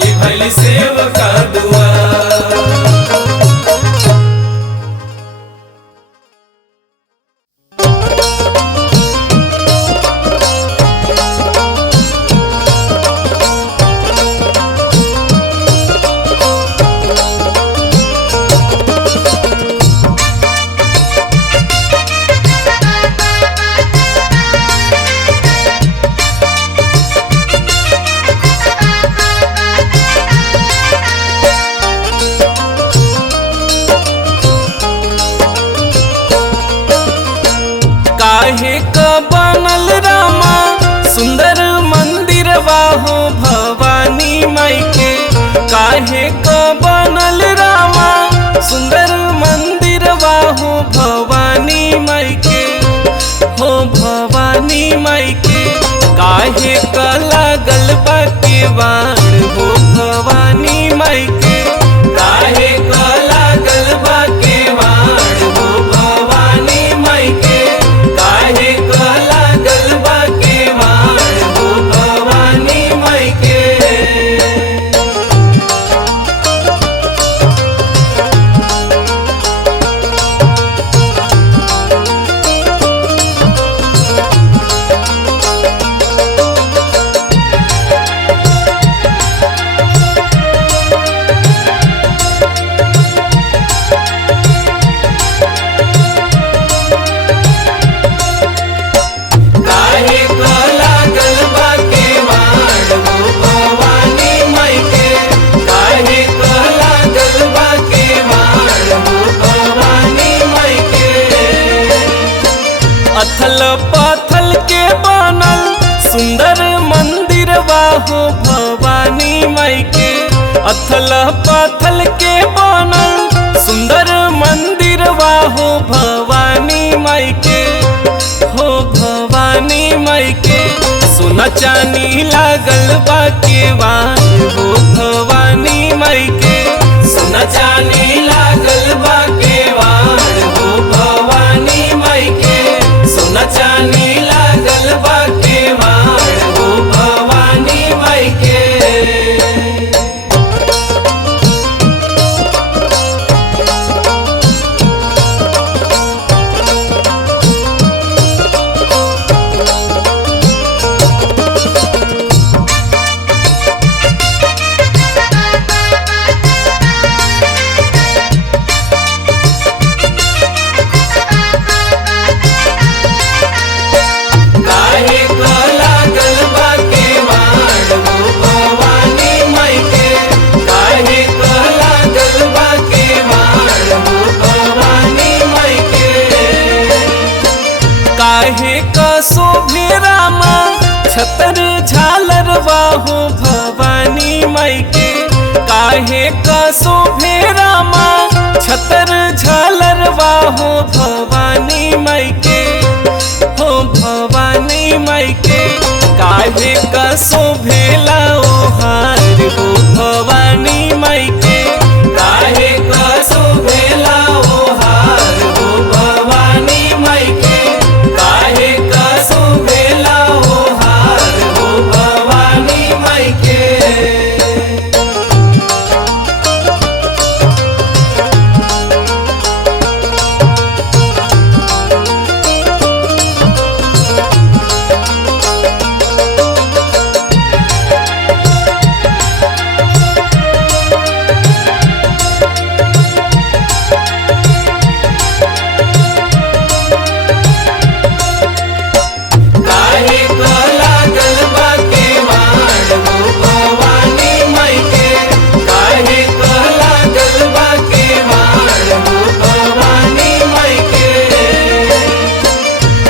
हो भवानी माई के। काहे क बनल रामा सुंदर मंदिर हो भवानी माई के, हो भवानी माई के। काहे क लागल बा केवाड़ हो भवानी माई के, काहे क लागल बा केवाड़ हो भवानी माई के, काहे क लागल बा केवाड़ हो भवानी माई के। अथल पाथल के बनल सुंदर मंदिर हो भवानी माई के, अथल पाथल के बनल सुंदर मंदिर हो भवानी माई के, हो भवानी माई के। सोना चानी लागल बा केवाड़ हो भवानी माई के, सोना चानी लागल बा केवाड़ हो भवानी माई के, सोना चानी लागल बा केवाड़ हो भवानी माई के। काहे क शोभे रामा छतर झालर हो भवानी माई के, काहे क शोभे रामा छतर झालर हो भवानी माई के, हो भवानी माई के। काहे क शोभेला ओहार हो भवानी माई के, काहे क शोभेला ओहार हो भवानी माई के, काहे क शोभेला ओहार हो भवानी माई के।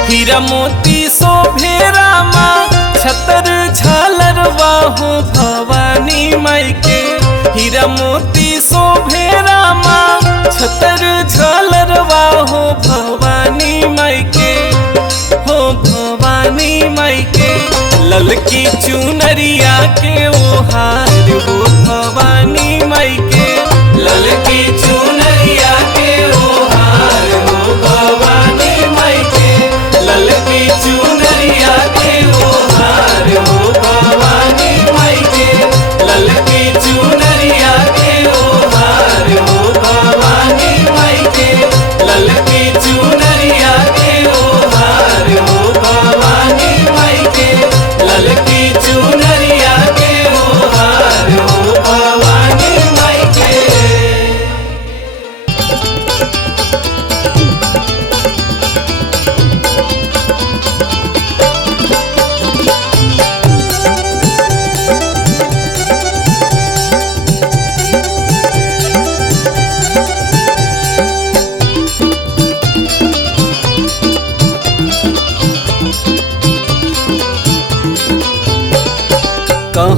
हीरा मोती शोभे रामा छतर झालर हो भवानी माई के, हीरा मोती शोभे रामा छतर झालर हो भवानी माई के, हो भवानी माई के। ललकी चुनरिया के ओहार हो भवानी माई के, ललकी चुनरिया के ओहार हो भवानी माई के, ललकी चुनरिया के ओहार हो भवानी माई के, ललकी चुनरिया के ओहार हो भवानी माई के, ललकी चुनरिया के ओहार हो भवानी माई के, ललकी चुनरिया के ओहार हो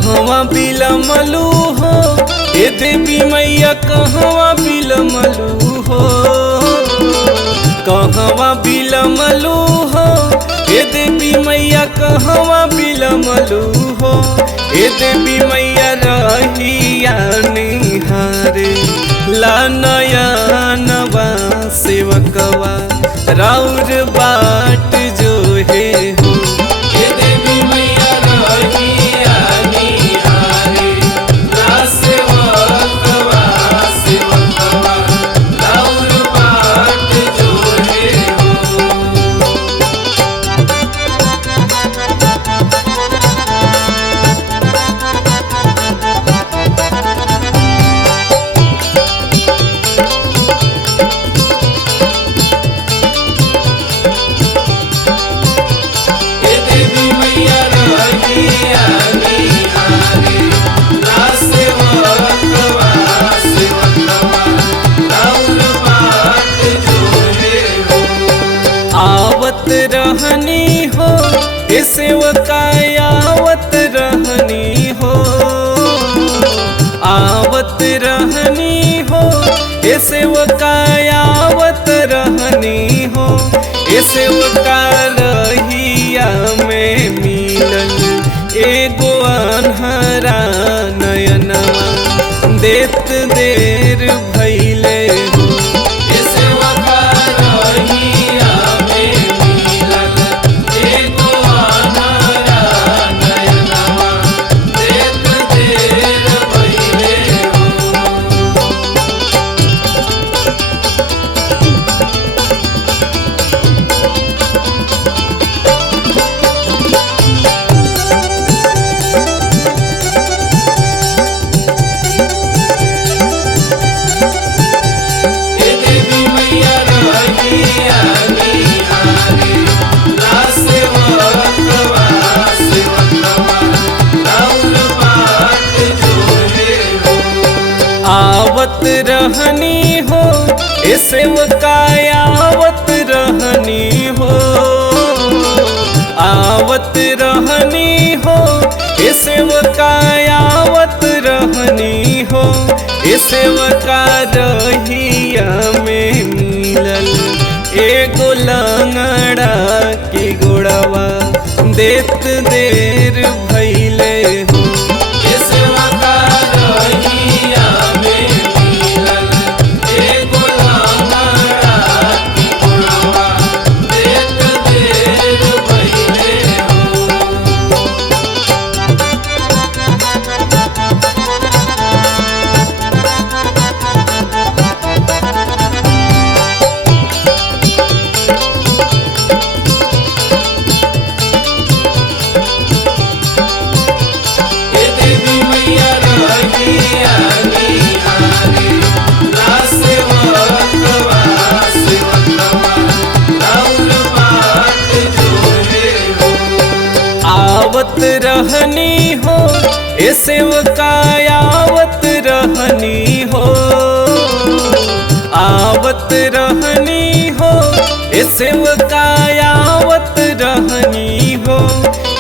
कहवा बिलमलू हो ए देवी मैया कहवा बिलमलू हो, कहवा बिलमलू हो ए देवी मैया कहवा बिलमलू हो। ए देवी मैया रहिया निहारे ला नयनवा सेवकवा राउर बाट जो है हो। हे देवी मैया रहिया निहारे ला सेवकवा सेवकवा राउर बाट जो है हो। हे देवी मैया रहिया निहारे ला सेवकवा सेवकवा राउर बाट जो है हो। आवत रहनी हो ए सेवका आवत रहनी हो, आवत रहनी हो ए सेवका आवत रहनी हो। ए सेवका रहिया में मिलल एगो अन्हरा नयनवा देत देर भइले हो। हे सेवका रहिया में मिलल एगो अन्हरा नयनवा देत देर भइले हो। हे देवी मैया रहिया निहारे ला सेवकवा सेवकवा राउर बाट जो है हो। आवत रहनी हो ए सेवका आवत रहनी हो, आवत रहनी हो ए सेवका आवत रहनी हो। ए सेवका रहिया में मिलल एगो लंगड़ा के गोड़वा देत देर भइले हो। हे सेवका रहिया में मिलल एगो लंगड़ा की गोड़वा देत देर भइले हो। हे देवी मैया रहिया निहारे ला सेवकवा सेवकवा राउर बाट जो है हो। आवत रहनी हो ए सेवका आवत रहनी हो, आवत रहनी हो ए सेवका आवत रहनी हो।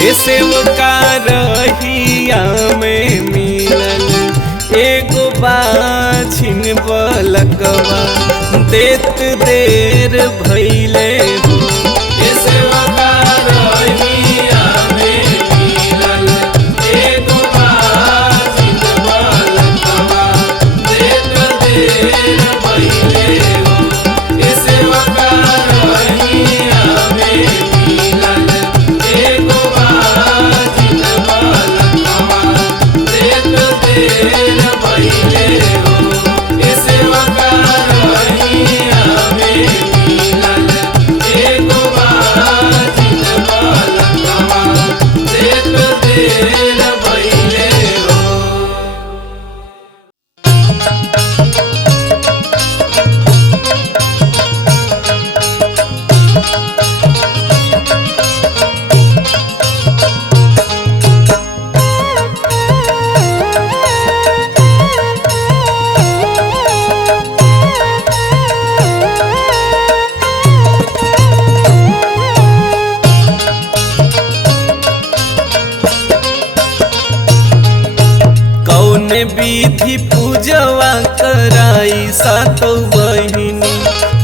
ए सेवका रहिया में मिलल एगो बाझिन बलकवा देत देर भइले हो। हे सेवका रहिया में मिलल एगो बाझिन बलकवा देत देर भइले हो। हे सेवका रहिया में मिलल एगो बाझिन बलकवा देत देर भइले हो। हे सेवका रहिया में मिलल एगो बाझिन बलकवा देत देर भइले हो। विधि पूजवा कराई सातो बहिनी,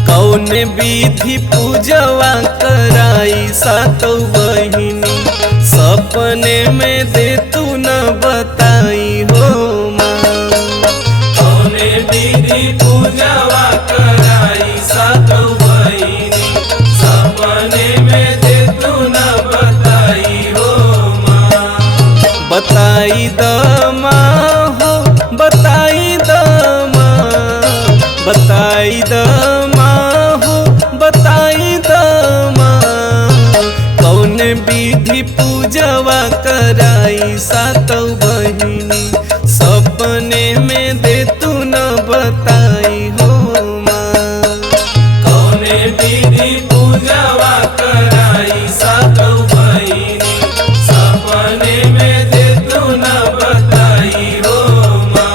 कौन विधि पूजवा कराई सातो बहिनी, सपने में दे तू न बताई हो माँ। कौन विधि पूजवा कराई सातो बहिनी, सपने में दे तू न बताई हो माँ। बताई द माँ हो, बताई द माँ, बताई द माँ हो, बताई द माँ, कौन विधि पूजवा कराई सातो बहिनी, सपने में दे तू न बताई हो माँ। कौन विधि पूजवा कराई सातो बहिनी, सपने में दे तू न बताई हो माँ।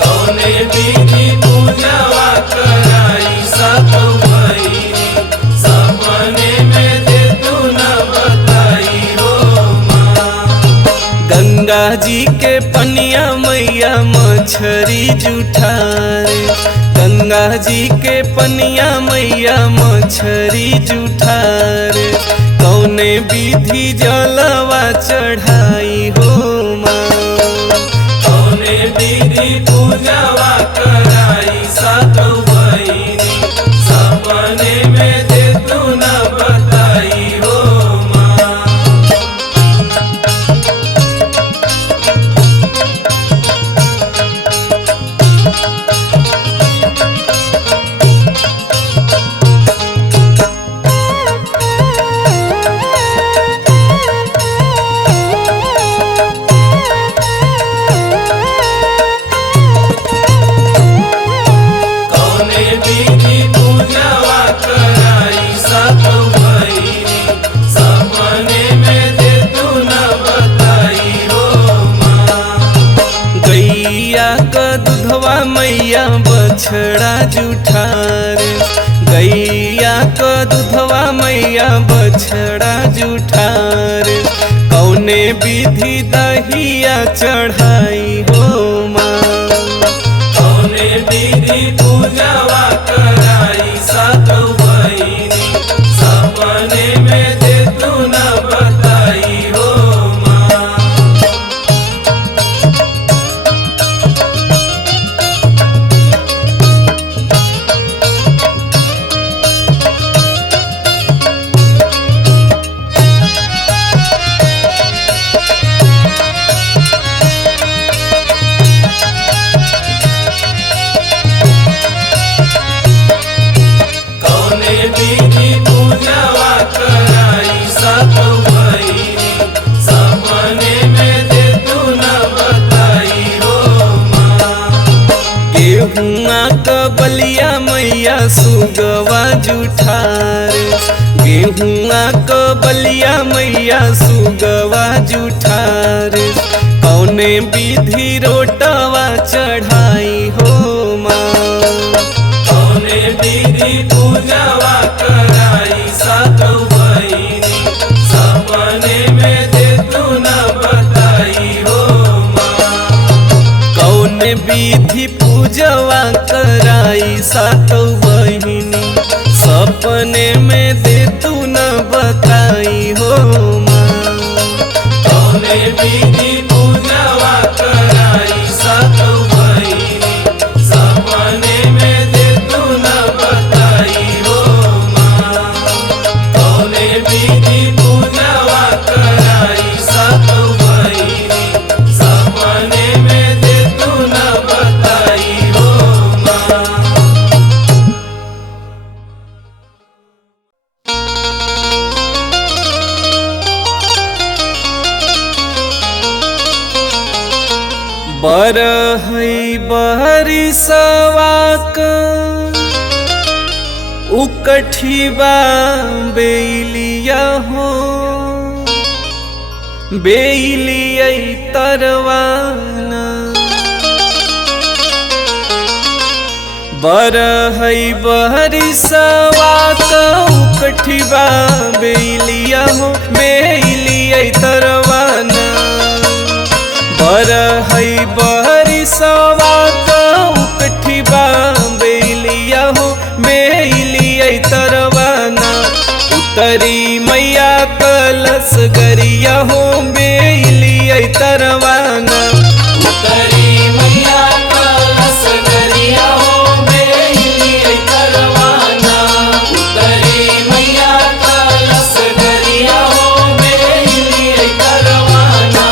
कौन विधि पूजवा कराई सातो बहिनी, सपने में दे तू न बताई हो माँ। गंगा जी के पनिया मैया मछरी जुठारे, गंगा जी के पनिया मैया मछरी जुठारे, कौने विधि जलवा चढ़ाई हो माँ। कौन विधि पूजवा कराई सातो बहिनी, सपने में दे तू न बताई हो माँ। कौन विधि पूजवा कराई सातो बहिनी, सपने में दे तू न बताई हो माँ। गैया का दूधवा मैया बछड़ा जुठारे, गैया का दूधवा मैया बछड़ा जुठारे, कौने विधि दहिया चढ़ाई हो माँ। कौन विधि पूजवा कराई सातो बहिनी, सपने में दे तू न बताई हो माँ। कौन विधि पूजवा कराई सातो बहिनी, सपने में दे तू न बताई हो माँ। गेहुआ का बलिया मैया सुगवा जुठारे, गेहुआ का बलिया मैया सुगवा जुठारे, कौने विधि रोटवा चढ़ाई हो माँ। कौन विधि पूजवा कराई सातो बहिनी, सपने में दे तू न बताई हो माँ। कौन विधि पूजवा कराई सातो बहिनी, सपने में दे तू न बताई हो माँ। कौन विधि पूजवा कराई सातो बहिनी, सपने में दे तू न बताई हो माँ। कौन विधि पूजवा कराई सातो बहिनी, सपने में दे तू न बताई हो माँ। बरहई बहरी सवाक उकठीबा बेलिया हो बेलिया तरवाना बरहई बहरिसवा उकठीबा बेलिया हो बेलिया तरवाना बरहई बहरिसवा उकठीबा बेलिया हो बेलिया तरवाना उतरी मैया कलश गरिया हो बेलिया तरवाना उतरी मैया कलश गरिया हो बेलिया तरवाना उतरी मैया कलश गरिया हो बेलिया तरवाना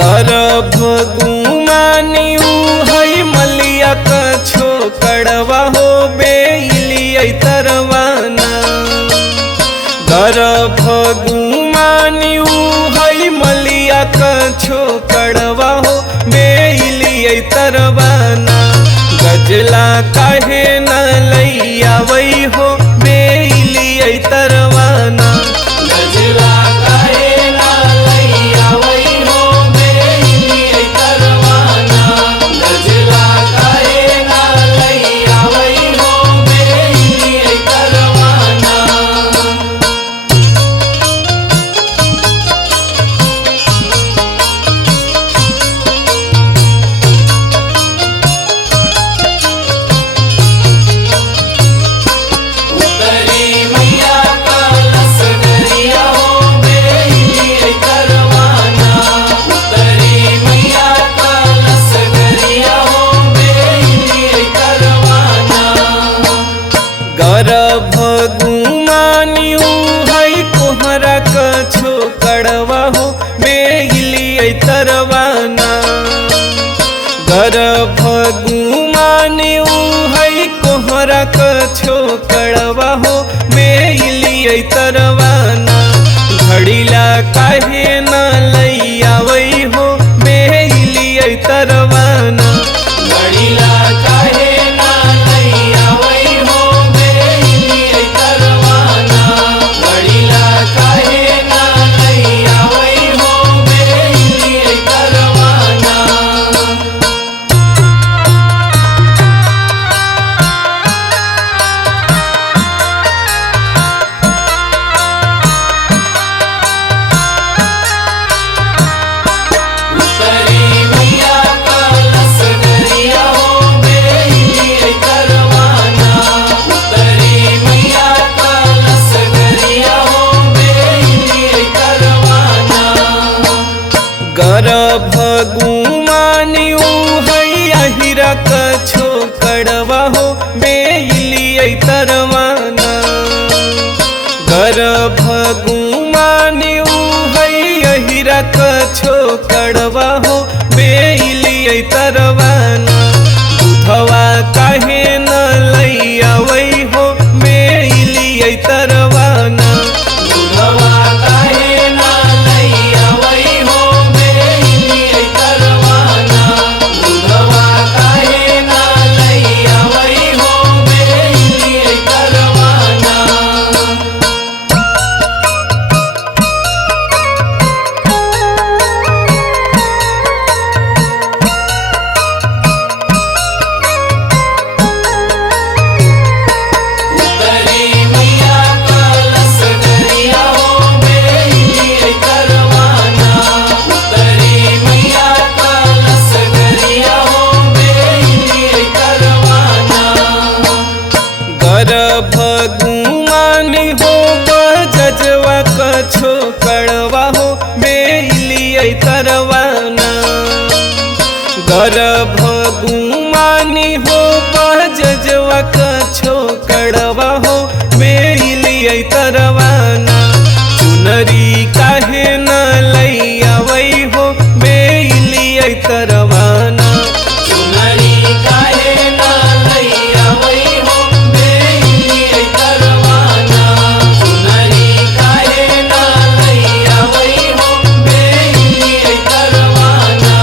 गर्भ गुमानी हई मलिया कछो कड़वा हो बेलिया तरवाना गर्भ गुमानी हई मलिया कछो कड़वा हो बेलिया तरवाना गजला काहे न लैया वही हो बेलिया तरवाना गजला काहे ना लैया वही हो बेलिया तरवाना गजला काहे ना लैया वही हो बेलिया तरवाना उतरी मैया कलश गरिया हो बेलिया तरवाना उतरी मैया कलश गरिया हो बेलिया तरवाना गर्भ गुमानी हई कोहरा कछो कड़वा हो बेलिया तरवाना गर्भ गुमानी हई कोहरा कछो कड़वा हो बेलिया तरवाना घड़ीला काहे न लैया वही हो बेलिया तरवाना घड़ीला काहे ना लैया वही हो बेलिया तरवाना घड़ीला काहे ना लैया वही हो बेलिया तरवाना उतरी मैया कलश गरिया हो बेलिया तरवाना उतरी मैया कलश गरिया हो बेलिया तरवाना गर्भ गुमानी हई अहिरा कछो कड़वा हो बेलिया तरवाना गर्भ गुमानी हई अहिरा कछो कड़वा हो बेलिया तरवाना दूधवा काहे न लैया वही हो बेलिया तरवाना दूधवा काहे ना लैया वही हो बेलिया तरवाना दूधवा काहे ना लैया वही हो बेलिया तरवाना चुनरी काहे न लैया वही हो बेलियै तरवाना। चुनरी काहे ना लैया वही हो बेलियै तरवाना। चुनरी काहे ना लैया वही हो बेलियै तरवाना।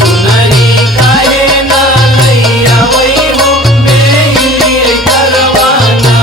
चुनरी काहे ना लैया वही हो बेलियै तरवाना।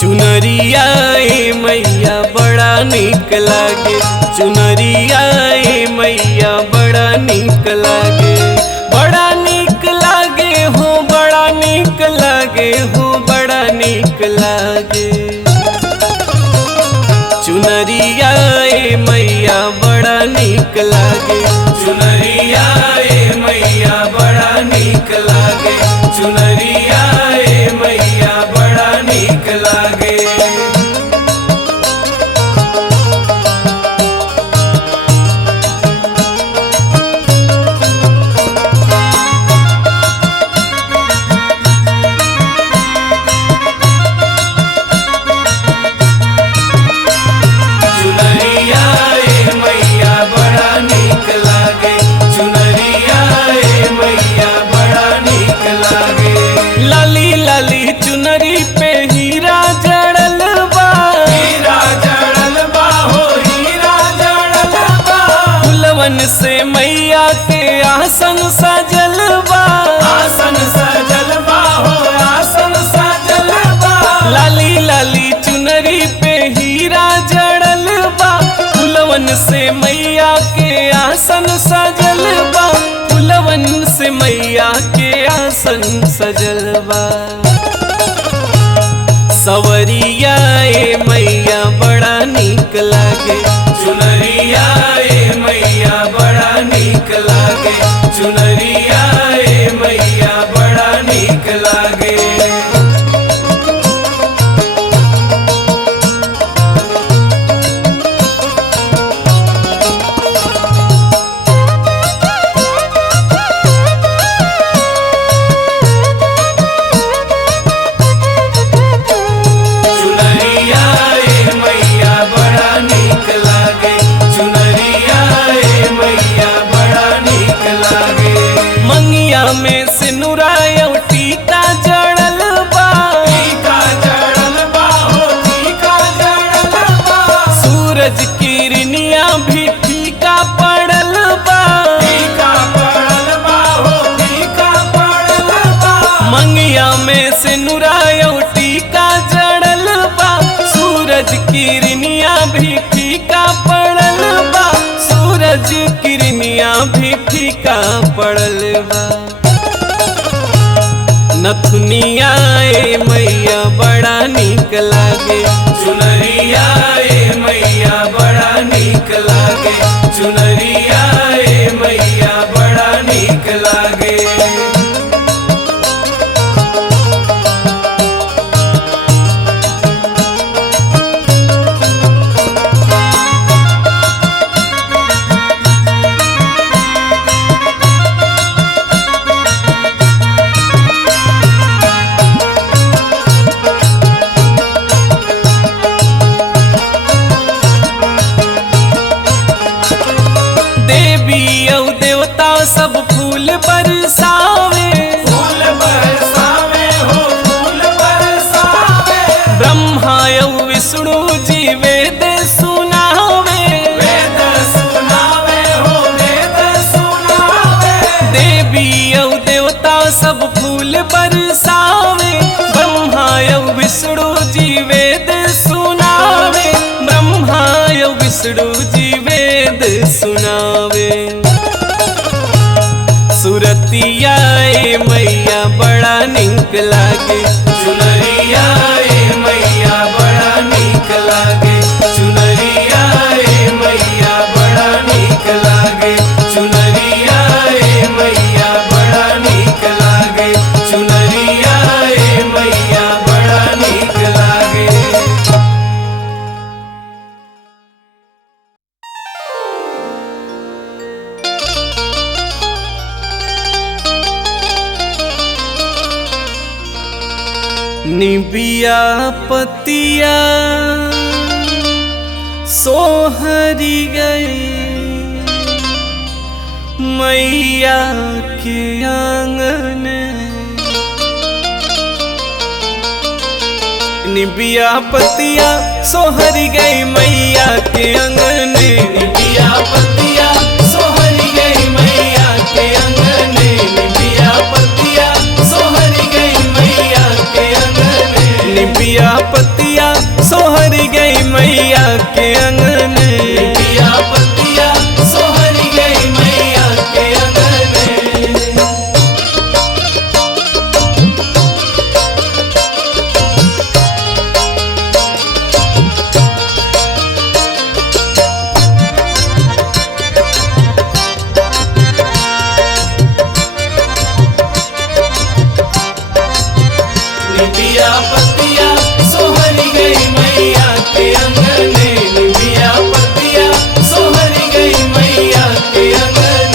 चुनरिया ए मैया बड़ा नीक लागे। चुनरिया ए मैया बड़ा नीक लागे। बड़ा नीक लागे हो बड़ा नीक लागे हो बड़ा नीक लागे। चुनरिया ए मैया बड़ा नीक लागे। चुनरिया ए मैया बड़ा नीक लागे। चुनरिया ए मैया बड़ा नीक लागे। चुनरिया ए मैया बड़ा नीक लागे। चुनरिया ए मैया बड़ा नीक लागे। लाली लाली चुनरी पे हीरा जड़ल बा। हीरा जड़ल बा हो हीरा जड़ल बा। फुलवन से मैया के आसन सजल बा। आसन सजल बा हो आसन सजल बा। लाली लाली चुनरी पे हीरा जड़ल बा। फुलवन से मैया के आसन सजल बा। फुलवन से मैया के आसन सजल बा। सवरिया ए मैया बड़ा नीक लागे। चुनरिया ए मैया बड़ा नीक लागे। चुनरिया ए मैया बड़ा नीक लागे। चुनरिया ए मैया बड़ा नीक लागे। चुनरिया ए मैया बड़ा नीक लागे। मंगिया में सिनुरा टीका जड़ल बा। टीका जड़ल बा हो टीका जड़ल बा। सूरज किरनिया भी फीका पड़ल बा। फीका पड़ल बा हो फीका पड़ल बा। मंगिया में सिनुरा टीका जड़ल बा। सूरज किरनिया भी फीका पड़ल बा। सूरज किरनिया भी फीका पड़ल बा। नथुनिया ए मैया बड़ा नीक लागे। चुनरिया ए मैया बड़ा नीक लागे। चुनरिया ए मैया बड़ा नीक लागे। देवी और देवता सब फूल बरसावे। फूल बरसावे हो फूल बरसावे। ब्रह्मा और विष्णु जी वेद सुनावे। वेद सुनावे हो वेद सुनावे। देवी और देवता सब फूल बरसावे। ब्रह्मा और विष्णु जी वेद सुनावे। ब्रह्मा और विष्णु जी वेद सुनावे। सुरतिया ए मैया बड़ा नीक लागे। चुनरिया ए मैया बड़ा नीक लागे। चुनरिया ए निबिया पतिया सोहरी गई मैया के आंगन। निबिया पतिया सोहरी गई मैया के आंगन। निबिया पतिया सोहरी गई मैया के आंगन। निबिया पतिया सोहरी गई मैया के आंगन। निबिया पतिया सोहरी गई मैया के आंगन। निबिया पतिया सोहरी गई मैया के आंगन। निबिया पतिया सोहरी गई मैया के आंगन। निबिया पतिया सोहरी गई मैया के आंगन।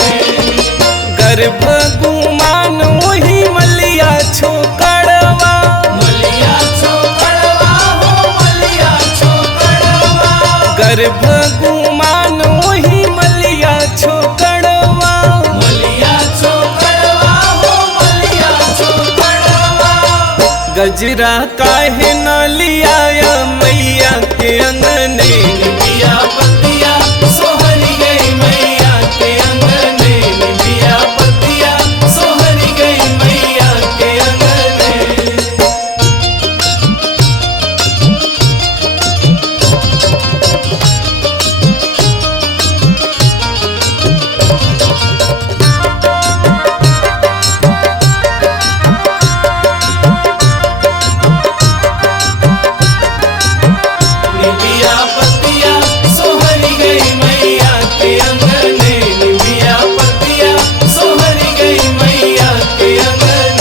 गर्भ गुमान वही मलिया छोकड़वा। मलिया छोकड़वा हो मलिया छोकड़वा। गर्भ गुमान वही मलिया छोकड़वा। मलिया छोकड़वा हो मलिया छोकड़वा। गजरा काहे न लियाया मैया के अंगने। निबिया पतिया सोहरी गई मैया के आंगन। निबिया पतिया सोहरी गई मैया के आंगन। निबिया पतिया सोहरी गई मैया के आंगन। निबिया पतिया सोहरी गई मैया के आंगन।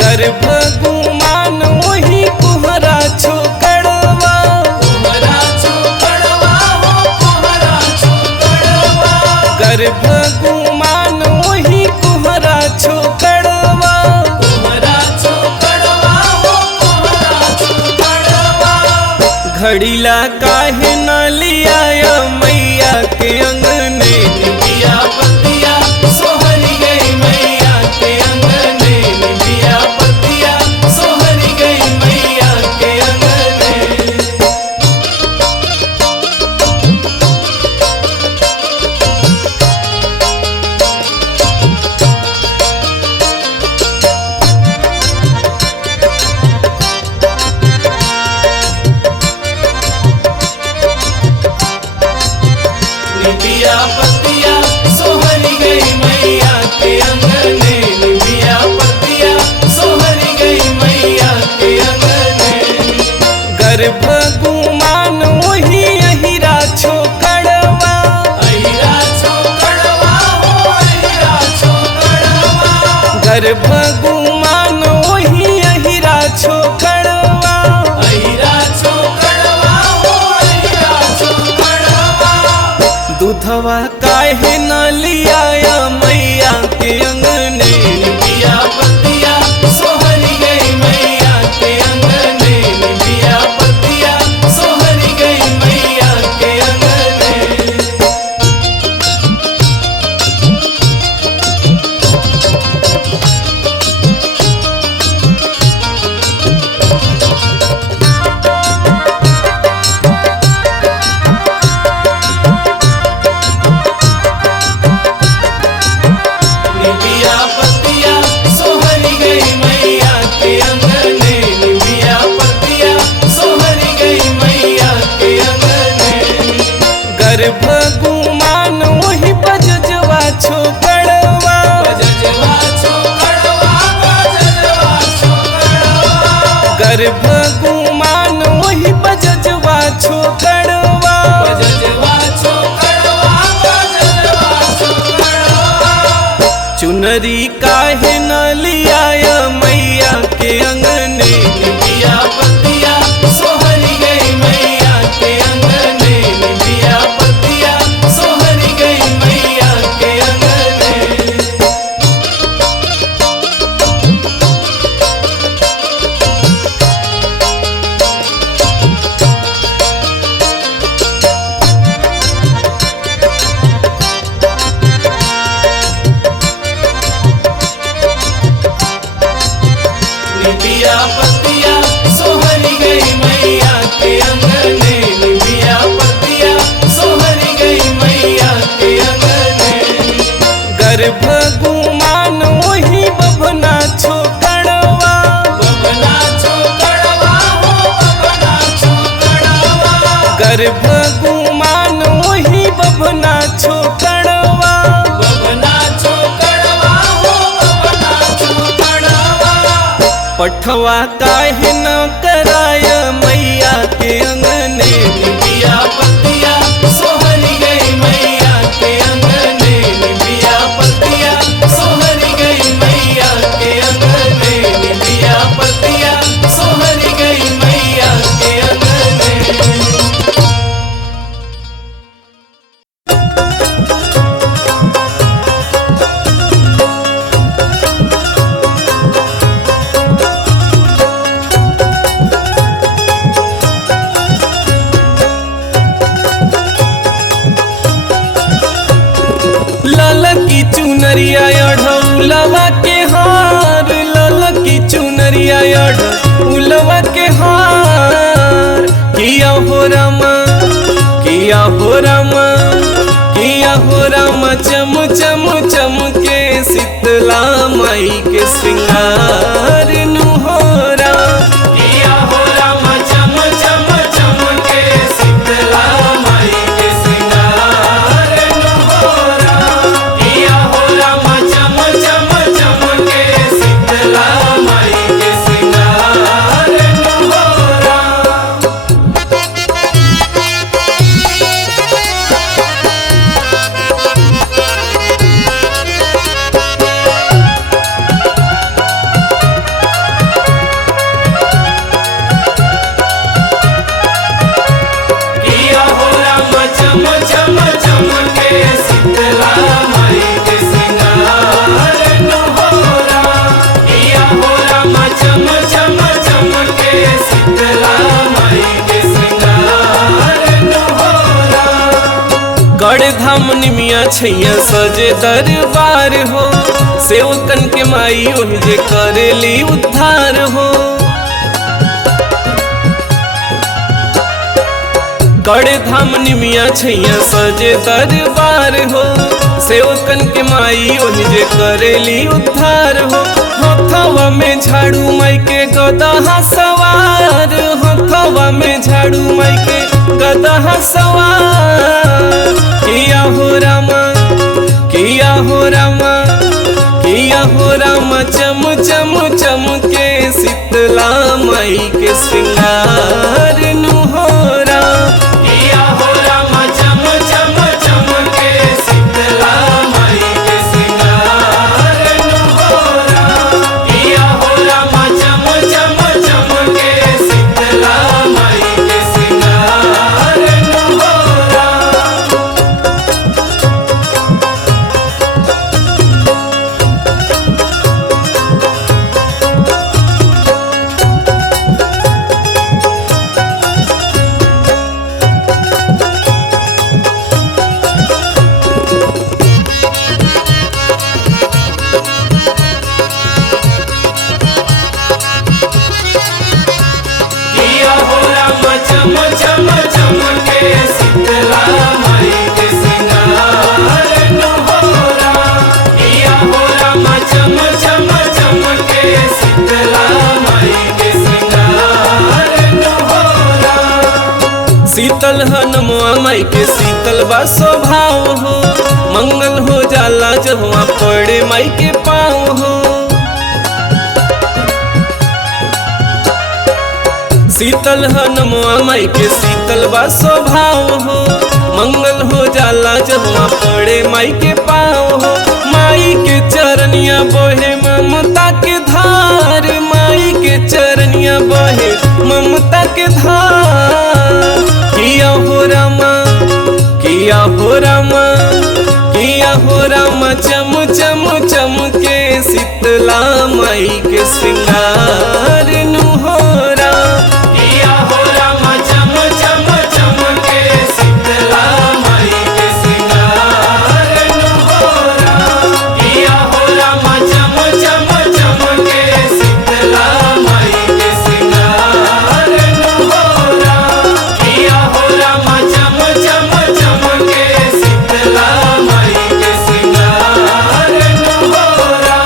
गर्भ गुमान वही कुहरा छोकड़वा। कुहरा छोकड़वा हो कुहरा छोकड़वा। गर्भ गुमान वही कुहरा छोकड़वा। कुहरा छोकड़वा हो कुहरा छोकड़वा। घड़ीला काहे न लियाया मैया के अंगने। निबिया पतिया सोहरी गई मैया के आंगन। निबिया पतिया सोहरी गई मैया के आंगन। निबिया पतिया सोहरी गई मैया के आंगन। निबिया पतिया सोहरी गई मैया के आंगन। गर्भ गुमान वही अहिरा छोकड़वा। अहिरा छोकड़वा हो अहिरा छोकड़वा। गर्भ गुमान वही अहिरा छोकड़वा। अहिरा छोकड़वा हो अहिरा छोकड़वा। दूधवा काहे न लियाया मैया के अंगने। निबिया पतिया सोहरी गई मैया के आंगन। निबिया पतिया सोहरी गई मैया के आंगन। निबिया पतिया सोहरी गई मैया के आंगन। निबिया पतिया सोहरी गई मैया के आंगन। गर्भ गुमान वही बजजवा छोकड़वा। बजजवा छोकड़वा बजजवा छोकड़वा। गर्भ गुमान वही बजजवा छोकड़वा। बजजवा छोकड़वा बजजवा छोकड़वा। चुनरी काहे न लियाया मैया के अंगने। निबिया पतिया सोहरी गई मैया के आंगन। निबिया पतिया सोहरी गई मैया के आंगन। गर्भ गुमान वही बभना छोकड़वा बभना छोकड़वा हो बभना छोकड़वा पठवा काहे न कराय मैया के अंगने निबिया पतिया सोहरी गई मैया के अंगने निबिया पतिया सोहरी गई मैया के अंगने निबिया पतिया सोहरी गई मैया के अंगने। ललकी चुनरिया अढ़ौलवा के हार ललकी चुनरिया अढ़ौलवा के हार किया हो रामा किया हो रामा किया हो रामा चम चम चम के शीतला माई के श्रृंगार नुहोरा किया हो राम चम चम चम के शीतला माई के श्रृंगार नुहोरा किया हो राम चम चम चम के शीतला माई के श्रृंगार नुहोरा। किया हो राम चम चम चम के शीतला माई के श्रृंगार नुहोरा किया हो राम चम चम चम के शीतला माई के श्रृंगार नुहोरा। गढ़ धाम निमिया छैया सजे दरबार हो सेवकन के माई ओहि जे करेली उद्धार हो गढ़ धाम निमिया छैया सजे दरबार हो सेवकन के माई ओहि जे करेली उद्धार हो हथवा में झाड़ू माई के गदहा सवार हथवा में झाड़ू माई के गदहा सवार किया हो रामा किया हो रामा किया हो रामा चम चम चम के शीतला माई के श्रृंगार नुहोरा किया हो राम चम चम चम के शीतला माई के श्रृंगार नुहोरा किया हो राम चम चम चम के शीतला माई के श्रृंगार नुहोरा। किया हो राम चम चम चम के शीतला माई के श्रृंगार नुहोरा किया हो राम चम चम चम के शीतला माई के श्रृंगार नुहोरा। शीतल हनुमा माई के शीतल बा स्वभाव हो मंगल हो जाला जहाँ पड़े माई के पाँव हो शीतल हनुमा माई के शीतल बा स्वभाव हो मंगल हो जाला जहाँ पड़े माई के पाँव हो माई के चरनिया बहे ममता के धार माई के चरनिया बहे ममता के धार किया हो रामा किया हो रामा किया हो रामा चम चम चम के शीतला माई के श्रृंगार नुहोरा किया हो राम चम चम चम के शीतला माई के श्रृंगार नुहोरा किया हो राम चम चम चम के शीतला माई के श्रृंगार नुहोरा किया हो राम चम चम चम के शीतला माई के श्रृंगार नुहोरा।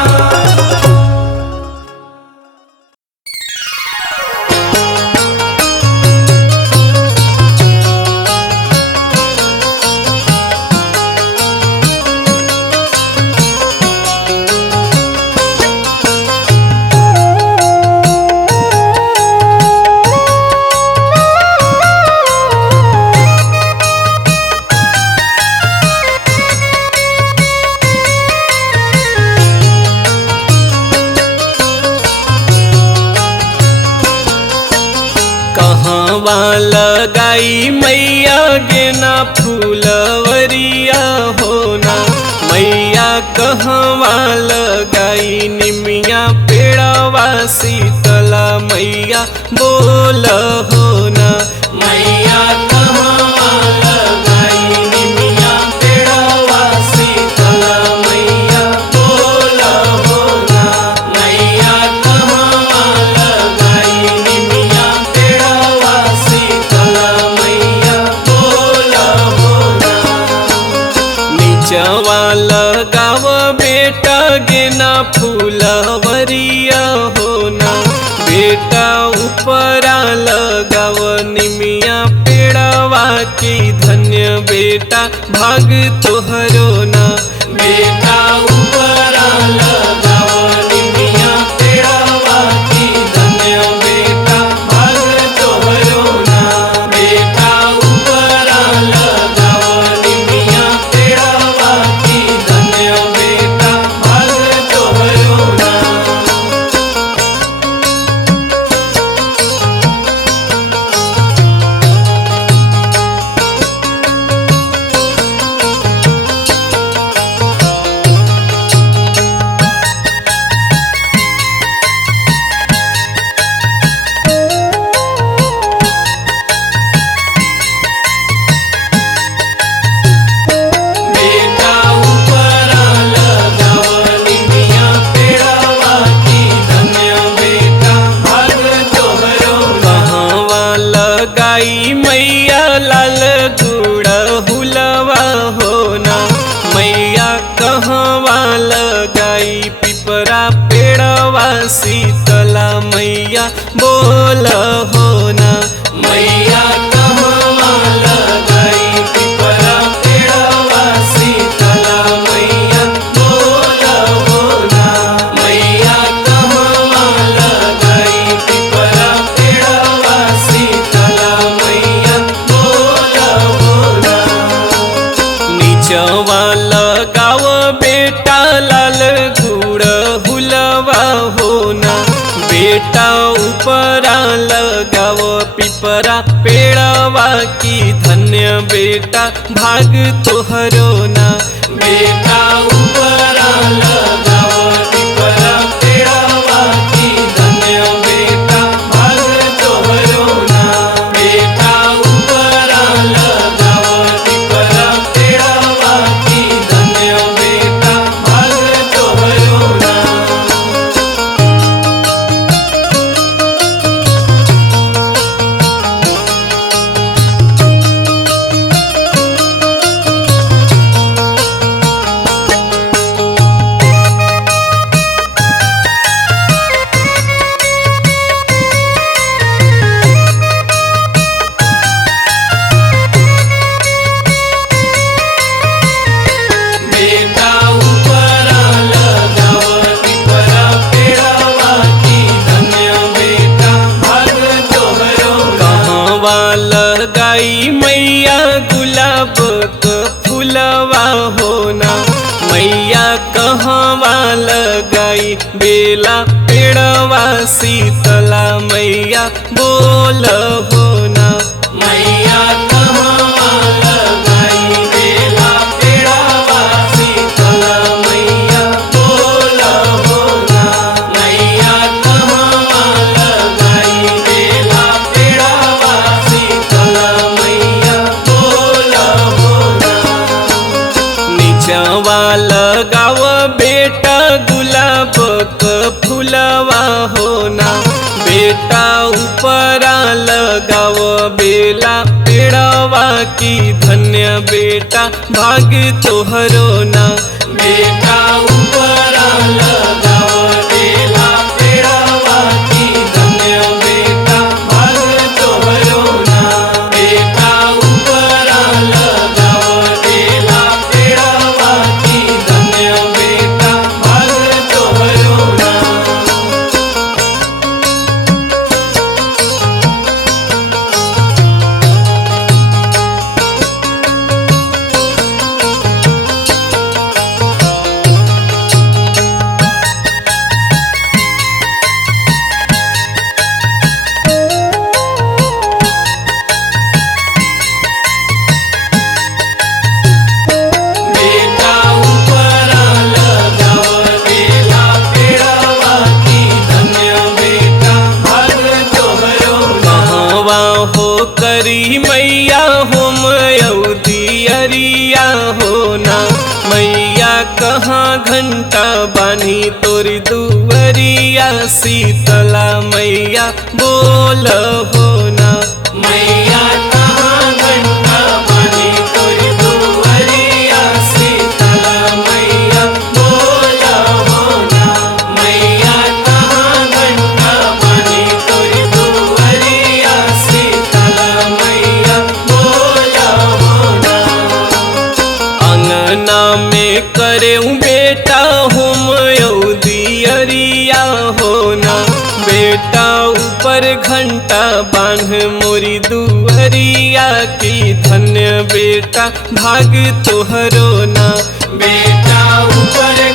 कहवा लगाई मैया गेना फूलवरिया होना, मैया कहवा लगाई निमिया पेड़वा शीतला मैया बोल होना। मैया कहवा लगाई निमिया पेड़वा शीतला मैया बोल होना। मैया कहवा लगाई निमिया पेड़वा शीतला मैया बोल होना। नीचवा लगाव बेटा गेना फूलवरिया होना, बेटा ऊपरा लगाव निमिया पेड़वा की धन्य बेटा भाग तोहरो ना। बेटा ऊपरा लगाव निमिया पेड़वा की धन्य बेटा भाग तोहरो ना। बेटा ऊपरा लगाव निमिया पेड़वा की धन्य बेटा भाग तोहरो ना। बेटा ऊपरा लगाव निमिया पेड़वा की धन्य बेटा भाग तोहरो ना। कहवा लगाई मैया लाल गुड़ हुलवा होना, मैया कहवा लगाई पिपरा पेड़वा शीतला मैया बोल होना। मैया कहवा लगाई पिपरा पेड़वा शीतला मैया बोल होना। मैया कहवा लगाई पिपरा पेड़वा शीतला मैया बोल होना। नीचवा लगाव बेटा लाल गुड़ हुलवा होना, बेटा ऊपरा लगाव पिपरा पेड़वा की धन्य बेटा भाग तोहरो ना। बेटा ऊपरा लगाव पिपरा पेड़वा की धन्य बेटा भाग तोहरो ना। बेटा ऊपरा लगाव पिपरा पेड़वा की धन्य बेटा भाग तोहरो ना। बेटा ऊपरा लगाव पिपरा पेड़वा की धन्य बेटा भाग तोहरो ना। कहवा लगाई मैया गुलाब क फूलवा होना, मैया कहवा लगाई बेला पेड़वा शीतला मैया बोल होना। मैया कहवा लगाई बेला पेड़वा शीतला मैया बोल होना। मैया कहवा लगाई बेला पेड़वा शीतला मैया बोल होना। नीचवा लगाव बेटा गुलाब क फूलवा होना, बेटा ऊपरा लगाव बेला पेड़वा की धन्य बेटा भाग तोहरो ना। बेटा ऊपरा लगाव बेला पेड़वा की धन्य बेटा भाग तोहरो ना। बेटा ऊपरा लगाव बेला पेड़वा की धन्य बेटा भाग तोहरो ना। होना। मैया कहाँ घंटा बानी तोरी दुअरिया, शीतला मैया बोल होना। मैया कहाँ घंटा बानी तोरी दुअरिया, शीतला मैया बोल होना। मैया कहाँ घंटा बानी तोरी दुअरिया, शीतला मैया बोल होना। अंगना में करेऊ बेटा होम दियरिया होना। बेटा ऊपर घंटा बांध मोरी दुअरिया, की धन्य बेटा भाग तोहरो ना। बेटा ऊपर